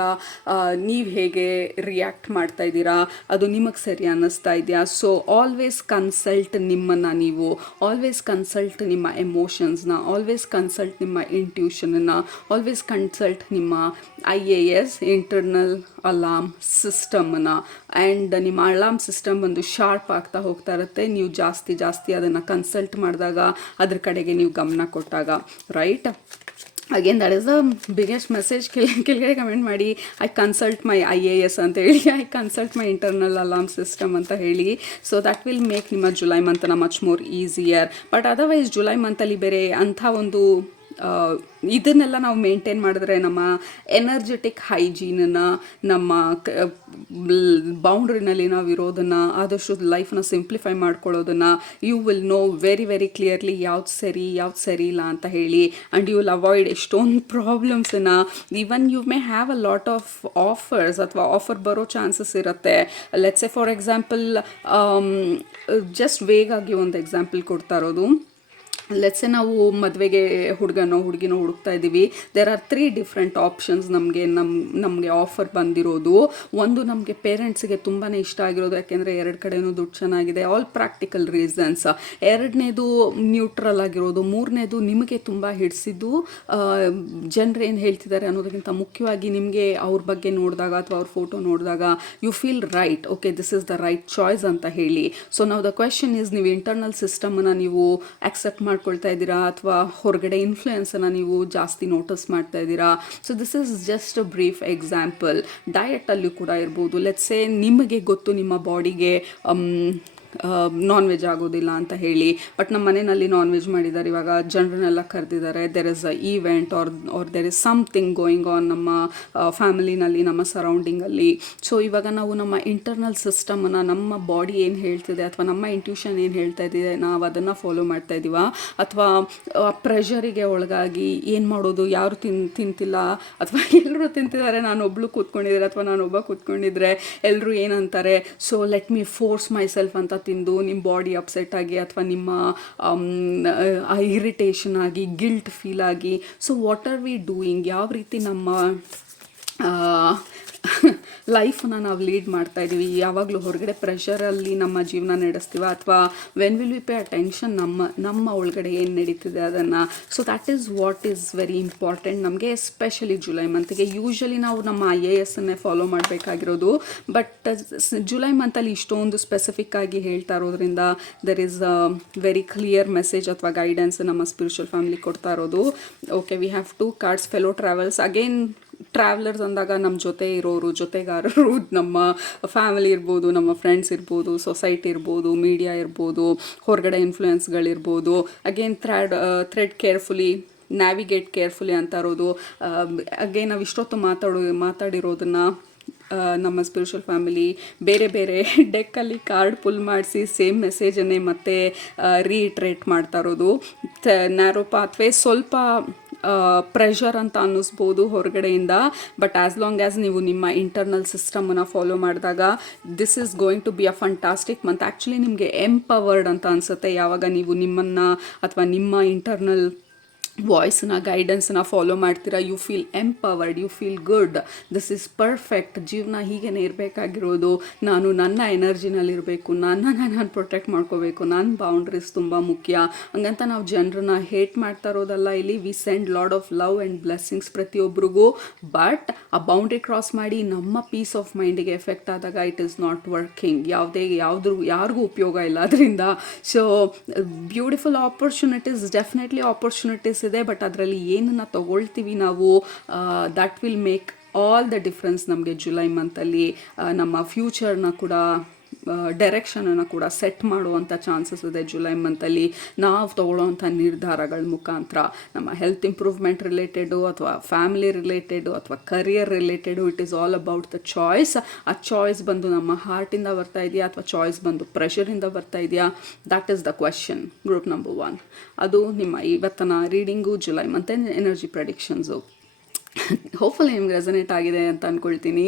ನೀವು ಹೇಗೆ ರಿಯಾಕ್ಟ್ ಮಾಡ್ತಾ ಇದ್ದೀರಾ, ಅದು ನಿಮಗೆ ಸರಿ ಅನ್ನಿಸ್ತಾ ಇದೆಯಾ? ಸೊ ಆಲ್ವೇಸ್ ಕನ್ಸಲ್ಟ್ ನಿಮ್ಮನ್ನು ನೀವು, ಆಲ್ವೇಸ್ ಕನ್ಸಲ್ಟ್ ನಿಮ್ಮ ಎಮೋಷನ್ಸ್ನ, ಆಲ್ವೇಸ್ ಕನ್ಸಲ್ಟ್ ನಿಮ್ಮ ಇಂಟ್ಯೂಷನನ್ನು, ಆಲ್ವೇಸ್ ಕನ್ಸಲ್ಟ್ ನಿಮ್ಮ IAS ಇಂಟರ್ನಲ್ ಅಲಾರ್ಮ್ ಸಿಸ್ಟಮನ್ನು. ಆ್ಯಂಡ್ ನಿಮ್ಮ ಅಲಾರ್ಮ್ ಸಿಸ್ಟಮ್ ಬಂದು ಶಾರ್ಪ್ ಆಗ್ತಾ ಹೋಗ್ತಾ ಇರುತ್ತೆ ನೀವು ಜಾಸ್ತಿ ಅದನ್ನು ಕನ್ಸಲ್ಟ್ ಮಾಡಿದಾಗ, ಅದ್ರ ಕಡೆಗೆ ನೀವು ಗಮನ ಕೊಟ್ಟಾಗ. Right, again that is the biggest message. ಕೆಳಗಡೆ ಕಮೆಂಟ್ ಮಾಡಿ, ಐ ಕನ್ಸಲ್ಟ್ ಮೈ IAS ಅಂತ ಹೇಳಿ, I consult my internal alarm system ಅಂತ ಹೇಳಿ. ಸೊ ದಟ್ ವಿಲ್ ಮೇಕ್ ನಿಮ್ಮ ಜುಲೈ ಮಂತನ್ನ much more easier. But otherwise July ಮಂತಲ್ಲಿ ಬೇರೆ ಅಂಥ ಒಂದು ಇದನ್ನೆಲ್ಲ ನಾವು ಮೇಂಟೈನ್ ಮಾಡಿದ್ರೆ ನಮ್ಮ ಎನರ್ಜೆಟಿಕ್ ಹೈಜೀನನ್ನು, ನಮ್ಮ ಬೌಂಡ್ರಿನಲ್ಲಿ ನಾವು ಇರೋದನ್ನು, ಆದಷ್ಟು ಲೈಫನ್ನ ಸಿಂಪ್ಲಿಫೈ ಮಾಡ್ಕೊಳ್ಳೋದನ್ನು you will know very very clearly ಯಾವ್ದು ಸರಿ ಇಲ್ಲ ಅಂತ ಹೇಳಿ. ಆ್ಯಂಡ್ ಯು ವಿಲ್ ಅವಾಯ್ಡ್ ಎಷ್ಟೊಂದು ಪ್ರಾಬ್ಲಮ್ಸನ್ನು. Even you may have a lot of offers ಅಥವಾ ಆಫರ್ ಬರೋ ಚಾನ್ಸಸ್ ಇರುತ್ತೆ. Let's say for example, just ವೇಗಾಗಿ ಒಂದು ಎಕ್ಸಾಂಪಲ್ ಕೊಡ್ತಾ ಇರೋದು. ಲೆಟ್ಸೆ ನಾವು ಮದುವೆಗೆ ಹುಡುಗಿನೋ ಹುಡುಕ್ತಾ ಇದ್ದೀವಿ. ದೇರ್ ಆರ್ 3 ಡಿಫ್ರೆಂಟ್ ಆಪ್ಷನ್ಸ್ ನಮಗೆ ಆಫರ್ ಬಂದಿರೋದು. ಒಂದು, ನಮಗೆ ಪೇರೆಂಟ್ಸಿಗೆ ತುಂಬಾ ಇಷ್ಟ ಆಗಿರೋದು, ಯಾಕೆಂದರೆ 2 ಕಡೆಯೂ ದುಡ್ಡು ಚೆನ್ನಾಗಿದೆ, ಆಲ್ ಪ್ರಾಕ್ಟಿಕಲ್ ರೀಸನ್ಸ್. 2ನೇದು ನ್ಯೂಟ್ರಲ್ ಆಗಿರೋದು. 3ನೇದು ನಿಮಗೆ ತುಂಬ ಹಿಡಿಸಿದ್ದು, ಜನರು ಏನು ಹೇಳ್ತಿದ್ದಾರೆ ಅನ್ನೋದಕ್ಕಿಂತ ಮುಖ್ಯವಾಗಿ ನಿಮಗೆ ಅವ್ರ ಬಗ್ಗೆ ನೋಡಿದಾಗ ಅಥವಾ ಅವ್ರ ಫೋಟೋ ನೋಡಿದಾಗ you feel right, okay this is the right choice ಅಂತ ಹೇಳಿ. ಸೊ ನಾವು ದ ಕ್ವೆಶನ್ ಈಸ್, ನೀವು ಇಂಟರ್ನಲ್ ಸಿಸ್ಟಮನ್ನು ನೀವು ಆಕ್ಸೆಪ್ಟ್ ಮಾಡ್ಕೊಳ್ತಾ ಇದ್ದೀರಾ ಅಥವಾ ಹೊರಗಡೆ ಇನ್ಫ್ಲುಯೆನ್ಸನ್ನು ನೀವು ಜಾಸ್ತಿ ನೋಟಿಸ್ ಮಾಡ್ತಾ ಇದ್ದೀರಾ? So this is just a brief example. ಡಯಟಲ್ಲಿ ಕೂಡ ಇರ್ಬೋದು. ಲೆಟ್ಸೇ ನಿಮಗೆ ಗೊತ್ತು ನಿಮ್ಮ ಬಾಡಿಗೆ ನಾನ್ ವೆಜ್ ಆಗೋದಿಲ್ಲ ಅಂತ ಹೇಳಿ, ಬಟ್ ನಮ್ಮ ಮನೆಯಲ್ಲಿ ನಾನ್ ವೆಜ್ ಮಾಡಿದ್ದಾರೆ, ಇವಾಗ ಜನರನ್ನೆಲ್ಲ ಕರೆದಿದ್ದಾರೆ, there is a event or there is something going on ನಮ್ಮ ಫ್ಯಾಮಿಲಿನಲ್ಲಿ, ನಮ್ಮ ಸರೌಂಡಿಂಗಲ್ಲಿ. ಸೊ ಇವಾಗ ನಾವು ನಮ್ಮ ಇಂಟರ್ನಲ್ ಸಿಸ್ಟಮನ್ನು, ನಮ್ಮ ಬಾಡಿ ಏನು ಹೇಳ್ತಿದೆ ಅಥವಾ ನಮ್ಮ ಇಂಟ್ಯೂಷನ್ ಏನು ಹೇಳ್ತಾ ಇದ್ದಿದೆ, ನಾವು ಅದನ್ನು ಫಾಲೋ ಮಾಡ್ತಾ ಇದ್ದೀವ ಅಥವಾ ಪ್ರೆಷರಿಗೆ ಒಳಗಾಗಿ ಏನು ಮಾಡೋದು, ಯಾರು ತಿಂತಿಲ್ಲ ಅಥವಾ ಎಲ್ಲರೂ ತಿಂತಿದ್ದಾರೆ, ನಾನೊಬ್ಳು ಕೂತ್ಕೊಂಡಿದ್ದಾರೆ ಅಥವಾ ನಾನೊಬ್ಬ ಕೂತ್ಕೊಂಡಿದ್ರೆ ಎಲ್ಲರೂ ಏನಂತಾರೆ, so let me force my self ಅಂತ ತಿಂದು ನಿಮ್ಮ ಬಾಡಿ ಅಪ್ಸೆಟ್ ಆಗಿ ಅಥವಾ ನಿಮ್ಮ ಇರಿಟೇಷನ್ ಆಗಿ, ಗಿಲ್ಟ್ ಫೀಲ್ ಆಗಿ. So what are we doing, ಯಾವ ರೀತಿ ನಮ್ಮ ಲೈಫನ್ನ ನಾವು ಲೀಡ್ ಮಾಡ್ತಾ ಇದ್ದೀವಿ, ಯಾವಾಗಲೂ ಹೊರಗಡೆ ಪ್ರೆಷರಲ್ಲಿ ನಮ್ಮ ಜೀವನ ನಡೆಸ್ತೀವ ಅಥವಾ when will we pay attention ನಮ್ಮ ಒಳಗಡೆ ಏನು ನಡೀತಿದೆ ಅದನ್ನು. So that is what is very important ನಮಗೆ, ಎಸ್ಪೆಷಲಿ ಜುಲೈ ಮಂತ್ಗೆ. ಯೂಶ್ವಲಿ ನಾವು ನಮ್ಮ IASನ್ನೇ ಫಾಲೋ ಮಾಡಬೇಕಾಗಿರೋದು, ಬಟ್ ಜುಲೈ ಮಂತಲ್ಲಿ ಇಷ್ಟೊಂದು ಸ್ಪೆಸಿಫಿಕ್ ಆಗಿ ಹೇಳ್ತಾ ಇರೋದ್ರಿಂದ there is a very clear message ಅಥವಾ ಗೈಡೆನ್ಸ್ ನಮ್ಮ ಸ್ಪಿರಿಚುವಲ್ ಫ್ಯಾಮಿಲಿ ಕೊಡ್ತಾ ಇರೋದು. Okay, we have 2 cards, fellow travels. Again travellers ಅಂದಾಗ ನಮ್ಮ ಜೊತೆ ಇರೋರು, ಜೊತೆಗಾರರು, ನಮ್ಮ ಫ್ಯಾಮಿಲಿ ಇರ್ಬೋದು, ನಮ್ಮ ಫ್ರೆಂಡ್ಸ್ ಇರ್ಬೋದು, ಸೊಸೈಟಿ ಇರ್ಬೋದು, ಮೀಡಿಯಾ ಇರ್ಬೋದು, ಹೊರಗಡೆ ಇನ್ಫ್ಲುಯೆನ್ಸ್ಗಳಿರ್ಬೋದು. Again thread carefully, navigate carefully ಅಂತ ಇರೋದು. ಅಗೇನ್ ನಾವು ಇಷ್ಟೊತ್ತು ಮಾತಾಡಿರೋದನ್ನು ನಮ್ಮ ಸ್ಪಿರಿಚುವಲ್ ಫ್ಯಾಮಿಲಿ ಬೇರೆ ಬೇರೆ ಡೆಕ್ಕಲ್ಲಿ ಕಾರ್ಡ್ ಪುಲ್ ಮಾಡಿಸಿ ಸೇಮ್ ಮೆಸೇಜನ್ನೇ ಮತ್ತೆ ರೀಟ್ರೇಟ್ ಮಾಡ್ತಾ ಇರೋದು. ನ್ಯಾರೋ ಪಾತ್ವೇ, ಸ್ವಲ್ಪ ಪ್ರೆಷರ್ ಅಂತ ಅನ್ನಿಸ್ಬೋದು ಹೊರಗಡೆಯಿಂದ. ಬಟ್ ಆ್ಯಸ್ ಲಾಂಗ್ ಆ್ಯಸ್ ನೀವು ನಿಮ್ಮ ಇಂಟರ್ನಲ್ ಸಿಸ್ಟಮನ್ನು ಫಾಲೋ ಮಾಡಿದಾಗ this is going to be a fantastic month. Actually ನಿಮಗೆ ಎಂಪವರ್ಡ್ ಅಂತ ಅನಿಸುತ್ತೆ ಯಾವಾಗ ನೀವು ನಿಮ್ಮನ್ನು ಅಥವಾ ನಿಮ್ಮ ಇಂಟರ್ನಲ್ ವಾಯ್ಸ್ನ ಗೈಡೆನ್ಸ್ನ ಫಾಲೋ ಮಾಡ್ತೀರಾ. You feel empowered, you feel good, this is perfect. ಜೀವನ ಹೀಗೇ ಇರಬೇಕಾಗಿರೋದು, ನಾನು ನನ್ನ ಎನರ್ಜಿನಲ್ಲಿರಬೇಕು, ನಾನು ಪ್ರೊಟೆಕ್ಟ್ ಮಾಡ್ಕೋಬೇಕು, ನನ್ನ ಬೌಂಡ್ರೀಸ್ ತುಂಬ ಮುಖ್ಯ. ಹಂಗಂತ ನಾವು ಜನರನ್ನ ಹೇಟ್ ಮಾಡ್ತಾ ಇರೋದಲ್ಲ ಇಲ್ಲಿ. V send lot of love and blessings ಪ್ರತಿಯೊಬ್ಬರಿಗೂ. ಬಟ್ ಆ ಬೌಂಡ್ರಿ ಕ್ರಾಸ್ ಮಾಡಿ ನಮ್ಮ ಪೀಸ್ ಆಫ್ ಮೈಂಡಿಗೆ ಎಫೆಕ್ಟ್ ಆದಾಗ ಇಟ್ ಈಸ್ ನಾಟ್ ವರ್ಕಿಂಗ್. ಯಾರಿಗೂ ಉಪಯೋಗ ಇಲ್ಲ ಅದರಿಂದ. So beautiful opportunities, definitely opportunities ಇದೆ. ಬಟ್ ಅದರಲ್ಲಿ ಏನನ್ನು ತಗೊಳ್ತೀವಿ ನಾವು, that will make all the difference ನಮಗೆ ಜುಲೈ ಮಂತಲ್ಲಿ. ನಮ್ಮ ಫ್ಯೂಚರ್ನ ಕೂಡ ಡೈರೆಕ್ಷನನ್ನು ಕೂಡ ಸೆಟ್ ಮಾಡುವಂಥ ಚಾನ್ಸಸ್ ಇದೆ ಜುಲೈ ಮಂತಲ್ಲಿ. ನಾವು ತೊಗೊಳ್ಳೋವಂಥ ನಿರ್ಧಾರಗಳ ಮುಖಾಂತರ ನಮ್ಮ ಹೆಲ್ತ್ ಇಂಪ್ರೂವ್ಮೆಂಟ್ ರಿಲೇಟೆಡು ಅಥವಾ ಫ್ಯಾಮಿಲಿ ರಿಲೇಟೆಡು ಅಥವಾ career related, it is all about the choice. ಆ ಚಾಯ್ಸ್ ಬಂದು ನಮ್ಮ ಹಾರ್ಟಿಂದ ಬರ್ತಾ ಇದೆಯಾ ಅಥವಾ ಚಾಯ್ಸ್ ಬಂದು ಪ್ರೆಷರಿಂದ ಬರ್ತಾ ಇದೆಯಾ? That is the question. Group number 1 ಅದು ನಿಮ್ಮ ಇವತ್ತಿನ reading, July month energy predictions. Hopefully ನಿಮ್ಗೆ ರೆಸನೇಟ್ ಆಗಿದೆ ಅಂತ ಅಂದ್ಕೊಳ್ತೀನಿ.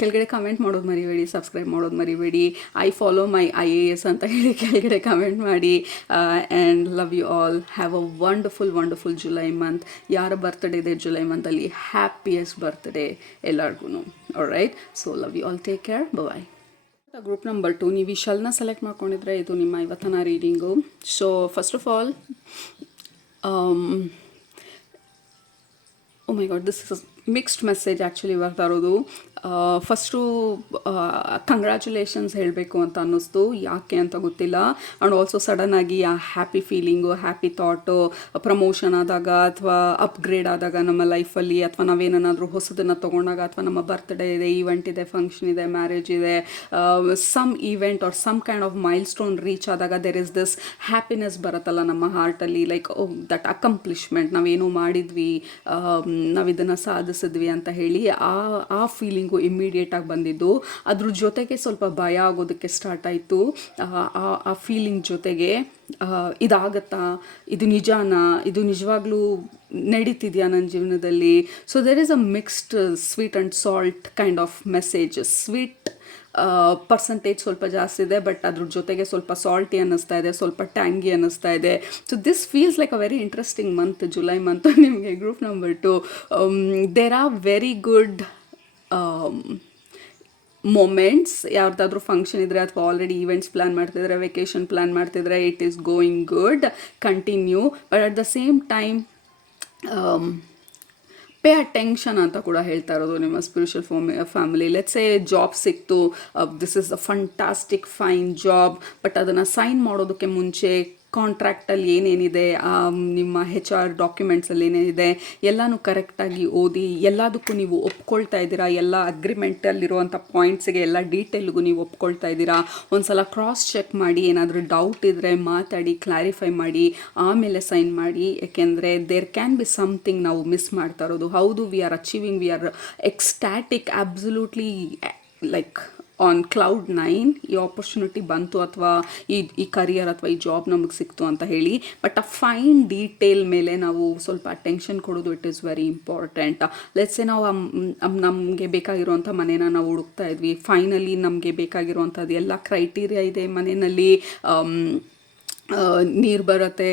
ಕೆಳಗಡೆ ಕಮೆಂಟ್ ಮಾಡೋದು ಮರಿಬೇಡಿ, ಸಬ್ಸ್ಕ್ರೈಬ್ ಮಾಡೋದು ಮರಿಬೇಡಿ. ಐ ಫಾಲೋ ಮೈ IAS ಅಂತ ಹೇಳಿ ಕೆಳಗಡೆ ಕಮೆಂಟ್ ಮಾಡಿ. And love you all. Have a wonderful July month. ಯಾರ ಬರ್ತ್ಡೇ ಇದೆ ಜುಲೈ ಮಂತಲ್ಲಿ, ಹ್ಯಾಪಿಯೆಸ್ಟ್ ಬರ್ತ್ಡೇ ಎಲ್ಲರಿಗೂ. Alright, so love you all, take care, bye. Group number 2, ನೀವು ಈ ಶಲ್ನ ಸೆಲೆಕ್ಟ್ ಮಾಡ್ಕೊಂಡಿದ್ರೆ ಇದು ನಿಮ್ಮ ಇವತ್ತಿನ reading. So first of all, oh my god, this is a mixed message actually ಬರ್ತಾ ಇರೋದು. ಫಸ್ಟು ಕಂಗ್ರ್ಯಾಚುಲೇಷನ್ಸ್ ಹೇಳಬೇಕು ಅಂತ ಅನ್ನಿಸ್ತು, ಯಾಕೆ ಅಂತ ಗೊತ್ತಿಲ್ಲ. ಆ್ಯಂಡ್ ಆಲ್ಸೋ ಸಡನ್ನಾಗಿ ಆ happy feeling, happy thought, promotion ಆದಾಗ ಅಥವಾ ಅಪ್ಗ್ರೇಡ್ ಆದಾಗ ನಮ್ಮ ಲೈಫಲ್ಲಿ, ಅಥವಾ ನಾವೇನಾದರೂ ಹೊಸದನ್ನು ತೊಗೊಂಡಾಗ, ಅಥವಾ ನಮ್ಮ ಬರ್ತ್ಡೇ ಇದೆ, ಈವೆಂಟ್ ಇದೆ, ಫಂಕ್ಷನ್ ಇದೆ, ಮ್ಯಾರೇಜ್ ಇದೆ, some event or some kind of milestone reach ಆದಾಗ ದೆರ್ ಇಸ್ ದಿಸ್ ಹ್ಯಾಪಿನೆಸ್ ಬರುತ್ತಲ್ಲ ನಮ್ಮ ಹಾರ್ಟಲ್ಲಿ. ಲೈಕ್ ದಟ್ ಅಕಂಪ್ಲಿಷ್ಮೆಂಟ್, ನಾವೇನೋ ಮಾಡಿದ್ವಿ, ನಾವು ಇದನ್ನು ಸಾಧಿಸಿದ್ವಿ ಅಂತ ಹೇಳಿ ಆ ಫೀಲಿಂಗು ಇಮ್ಮಿಡಿಯೇಟಾಗಿ ಬಂದಿದ್ದು. ಅದ್ರ ಜೊತೆಗೆ ಸ್ವಲ್ಪ ಭಯ ಆಗೋದಕ್ಕೆ ಸ್ಟಾರ್ಟ್ ಆಯಿತು. ಆ ಫೀಲಿಂಗ್ ಜೊತೆಗೆ ಇದಾಗತ್ತಾ, ಇದು ನಿಜಾನಾ, ಇದು ನಿಜವಾಗ್ಲೂ ನಡೀತಿದೆಯಾ ನನ್ನ ಜೀವನದಲ್ಲಿ? So there is a mixed sweet and salt kind of message. Sweet percentage ಸ್ವಲ್ಪ ಜಾಸ್ತಿ ಇದೆ, ಬಟ್ ಅದ್ರ ಜೊತೆಗೆ ಸ್ವಲ್ಪ ಸಾಲ್ಟಿ ಅನ್ನಿಸ್ತಾ ಇದೆ, ಸ್ವಲ್ಪ ಟ್ಯಾಂಗಿ ಅನ್ನಿಸ್ತಾ ಇದೆ. So this feels like a very interesting month, July month ನಿಮಗೆ. Group number 2, there are very good moments. ಯಾವ್ದಾದ್ರೂ ಫಂಕ್ಷನ್ ಇದ್ದರೆ ಅಥವಾ ಆಲ್ರೆಡಿ ಈವೆಂಟ್ಸ್ ಪ್ಲ್ಯಾನ್ ಮಾಡ್ತಿದ್ರೆ, ವೆಕೇಷನ್ ಪ್ಲ್ಯಾನ್ ಮಾಡ್ತಿದ್ರೆ, it is going good, continue. But at the same time pay attention ಅಂತ ಕೂಡ ಹೇಳ್ತಾ ಇರೋದು ನಿಮ್ಮ spiritual family. Let's say job ಸಿಕ್ತು, this is a fantastic fine job, but ಅದನ್ನು ಸೈನ್ ಮಾಡೋದಕ್ಕೆ ಮುಂಚೆ ಕಾಂಟ್ರಾಕ್ಟಲ್ಲಿ ಏನೇನಿದೆ, ನಿಮ್ಮ HR ಡಾಕ್ಯುಮೆಂಟ್ಸಲ್ಲಿ ಏನೇನಿದೆ ಎಲ್ಲನೂ ಕರೆಕ್ಟಾಗಿ ಓದಿ, ಎಲ್ಲದಕ್ಕೂ ನೀವು ಒಪ್ಕೊಳ್ತಾ ಇದ್ದೀರಾ, ಎಲ್ಲ ಅಗ್ರಿಮೆಂಟಲ್ಲಿರುವಂಥ ಪಾಯಿಂಟ್ಸಿಗೆ ಎಲ್ಲ ಡೀಟೇಲ್ಗೂ ನೀವು ಒಪ್ಕೊಳ್ತಾ ಇದ್ದೀರಾ. ಒಂದು ಸಲ ಕ್ರಾಸ್ ಚೆಕ್ ಮಾಡಿ, ಏನಾದರೂ ಡೌಟ್ ಇದ್ದರೆ ಮಾತಾಡಿ, ಕ್ಲಾರಿಫೈ ಮಾಡಿ, ಆಮೇಲೆ ಸೈನ್ ಮಾಡಿ. ಯಾಕೆಂದರೆ ದೇರ್ ಕ್ಯಾನ್ ಬಿ ಸಮಥಿಂಗ್ ನಾವು ಮಿಸ್ ಮಾಡ್ತಾ ಇರೋದು. ಹೌದು, we are achieving, we are ecstatic, absolutely like on cloud 9 ಈ ಆಪರ್ಚುನಿಟಿ ಬಂತು, ಅಥವಾ ಈ ಕರಿಯರ್ ಅಥವಾ ಈ ಜಾಬ್ ನಮಗೆ ಸಿಕ್ತು ಅಂತ ಹೇಳಿ. ಬಟ್ ಆ ಫೈನ್ ಡೀಟೇಲ್ ಮೇಲೆ ನಾವು ಸ್ವಲ್ಪ ಅಟೆನ್ಷನ್ ಕೊಡೋದು, it is very important. Let's say ನಾವು ನಮಗೆ ಬೇಕಾಗಿರುವಂಥ ಮನೇನ ನಾವು ಹುಡುಕ್ತಾ ಇದ್ವಿ, ಫೈನಲಿ ನಮಗೆ ಬೇಕಾಗಿರುವಂಥದ್ದು ಎಲ್ಲ ಕ್ರೈಟೀರಿಯಾ ಇದೆ ಮನೆಯಲ್ಲಿ. ನೀರು ಬರುತ್ತೆ,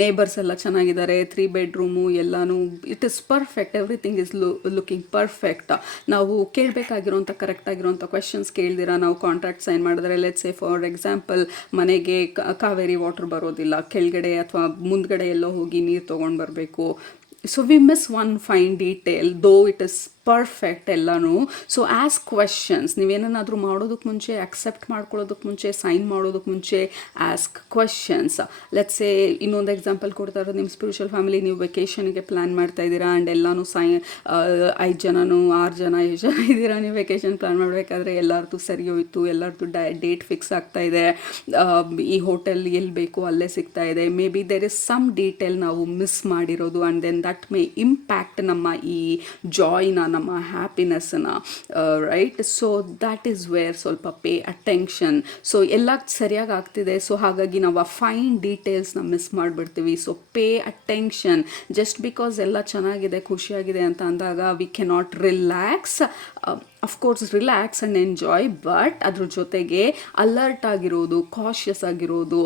ನೇಬರ್ಸ್ ಎಲ್ಲ ಚೆನ್ನಾಗಿದ್ದಾರೆ, 3 ಬೆಡ್ರೂಮು ಎಲ್ಲನೂ, it is perfect, everything is looking perfect. ನಾವು ಕೇಳಬೇಕಾಗಿರೋಂಥ ಕರೆಕ್ಟಾಗಿರೋಂಥ ಕ್ವೆಶನ್ಸ್ ಕೇಳ್ದಿರ ನಾವು ಕಾಂಟ್ರಾಕ್ಟ್ ಸೈನ್ ಮಾಡಿದ್ರೆ, ಲೆಟ್ಸ್ ಸೇ ಫಾರ್ ಎಕ್ಸಾಂಪಲ್ ಮನೆಗೆ ಕಾವೇರಿ ವಾಟರ್ ಬರೋದಿಲ್ಲ, ಕೆಳಗಡೆ ಅಥವಾ ಮುಂದ್ಗಡೆ ಎಲ್ಲೋ ಹೋಗಿ ನೀರು ತೊಗೊಂಡು ಬರಬೇಕು. So we miss one fine detail, though it is perfect ಎಲ್ಲನೂ. ಸೊ ಆ್ಯಸ್ ಕ್ವೆಶನ್ಸ್, ನೀವೇನಾದರೂ ಮಾಡೋದಕ್ಕೆ ಮುಂಚೆ, ಅಕ್ಸೆಪ್ಟ್ ಮಾಡ್ಕೊಳ್ಳೋದಕ್ಕೆ ಮುಂಚೆ, ಸೈನ್ ಮಾಡೋದಕ್ಕೆ ಮುಂಚೆ ಆಸ್ಕ್ ಕ್ವೆಶನ್ಸ್. ಲೆಟ್ಸೇ ಇನ್ನೊಂದು ಎಕ್ಸಾಂಪಲ್ ಕೊಡ್ತಾ ಇರೋದು, ನಿಮ್ಮ ಸ್ಪಿರಿಚುವಲ್ ಫ್ಯಾಮಿಲಿ ನೀವು ವೆಕೇಷನ್ಗೆ ಪ್ಲ್ಯಾನ್ ಮಾಡ್ತಾ ಇದ್ದೀರಾ, ಆ್ಯಂಡ್ ಎಲ್ಲನೂ 5 ಜನನೂ 6 ಜನ ಎಷ್ಟು ಜನ ಇದ್ದೀರಾ ನೀವು ವೆಕೇಷನ್ ಪ್ಲ್ಯಾನ್ ಮಾಡಬೇಕಾದ್ರೆ, ಎಲ್ಲರದ್ದು ಸರಿ ಹೋಯಿತು, ಎಲ್ಲರದ್ದು ಡೇಟ್ ಫಿಕ್ಸ್ ಆಗ್ತಾ ಇದೆ, ಈ ಹೋಟೆಲ್ ಎಲ್ಲಿ ಬೇಕು ಅಲ್ಲೇ ಸಿಗ್ತಾ ಇದೆ. Maybe there is some detail ನಾವು ಮಿಸ್ ಮಾಡಿರೋದು, and then that may impact ನಮ್ಮ ಈ ಜಾಯ್ನ, ನಮ್ಮ ಹ್ಯಾಪಿನೆಸ್ಸನ್ನು, right? So that is where ಸ್ವಲ್ಪ ಪೇ ಅಟೆನ್ಷನ್. ಸೊ ಎಲ್ಲ ಸರಿಯಾಗಿ ಆಗ್ತಿದೆ, ಸೊ ಹಾಗಾಗಿ ನಾವು ಆ ಫೈನ್ ಡೀಟೇಲ್ಸ್ನ ಮಿಸ್ ಮಾಡಿಬಿಡ್ತೀವಿ. So pay attention. Just because ಎಲ್ಲ ಚೆನ್ನಾಗಿದೆ, ಖುಷಿಯಾಗಿದೆ ಅಂತ ಅಂದಾಗ we cannot relax. Of course relax and enjoy, but ಅದ್ರ ಜೊತೆಗೆ ಅಲರ್ಟ್ ಆಗಿರೋದು, ಕಾಷಿಯಸ್ ಆಗಿರೋದು,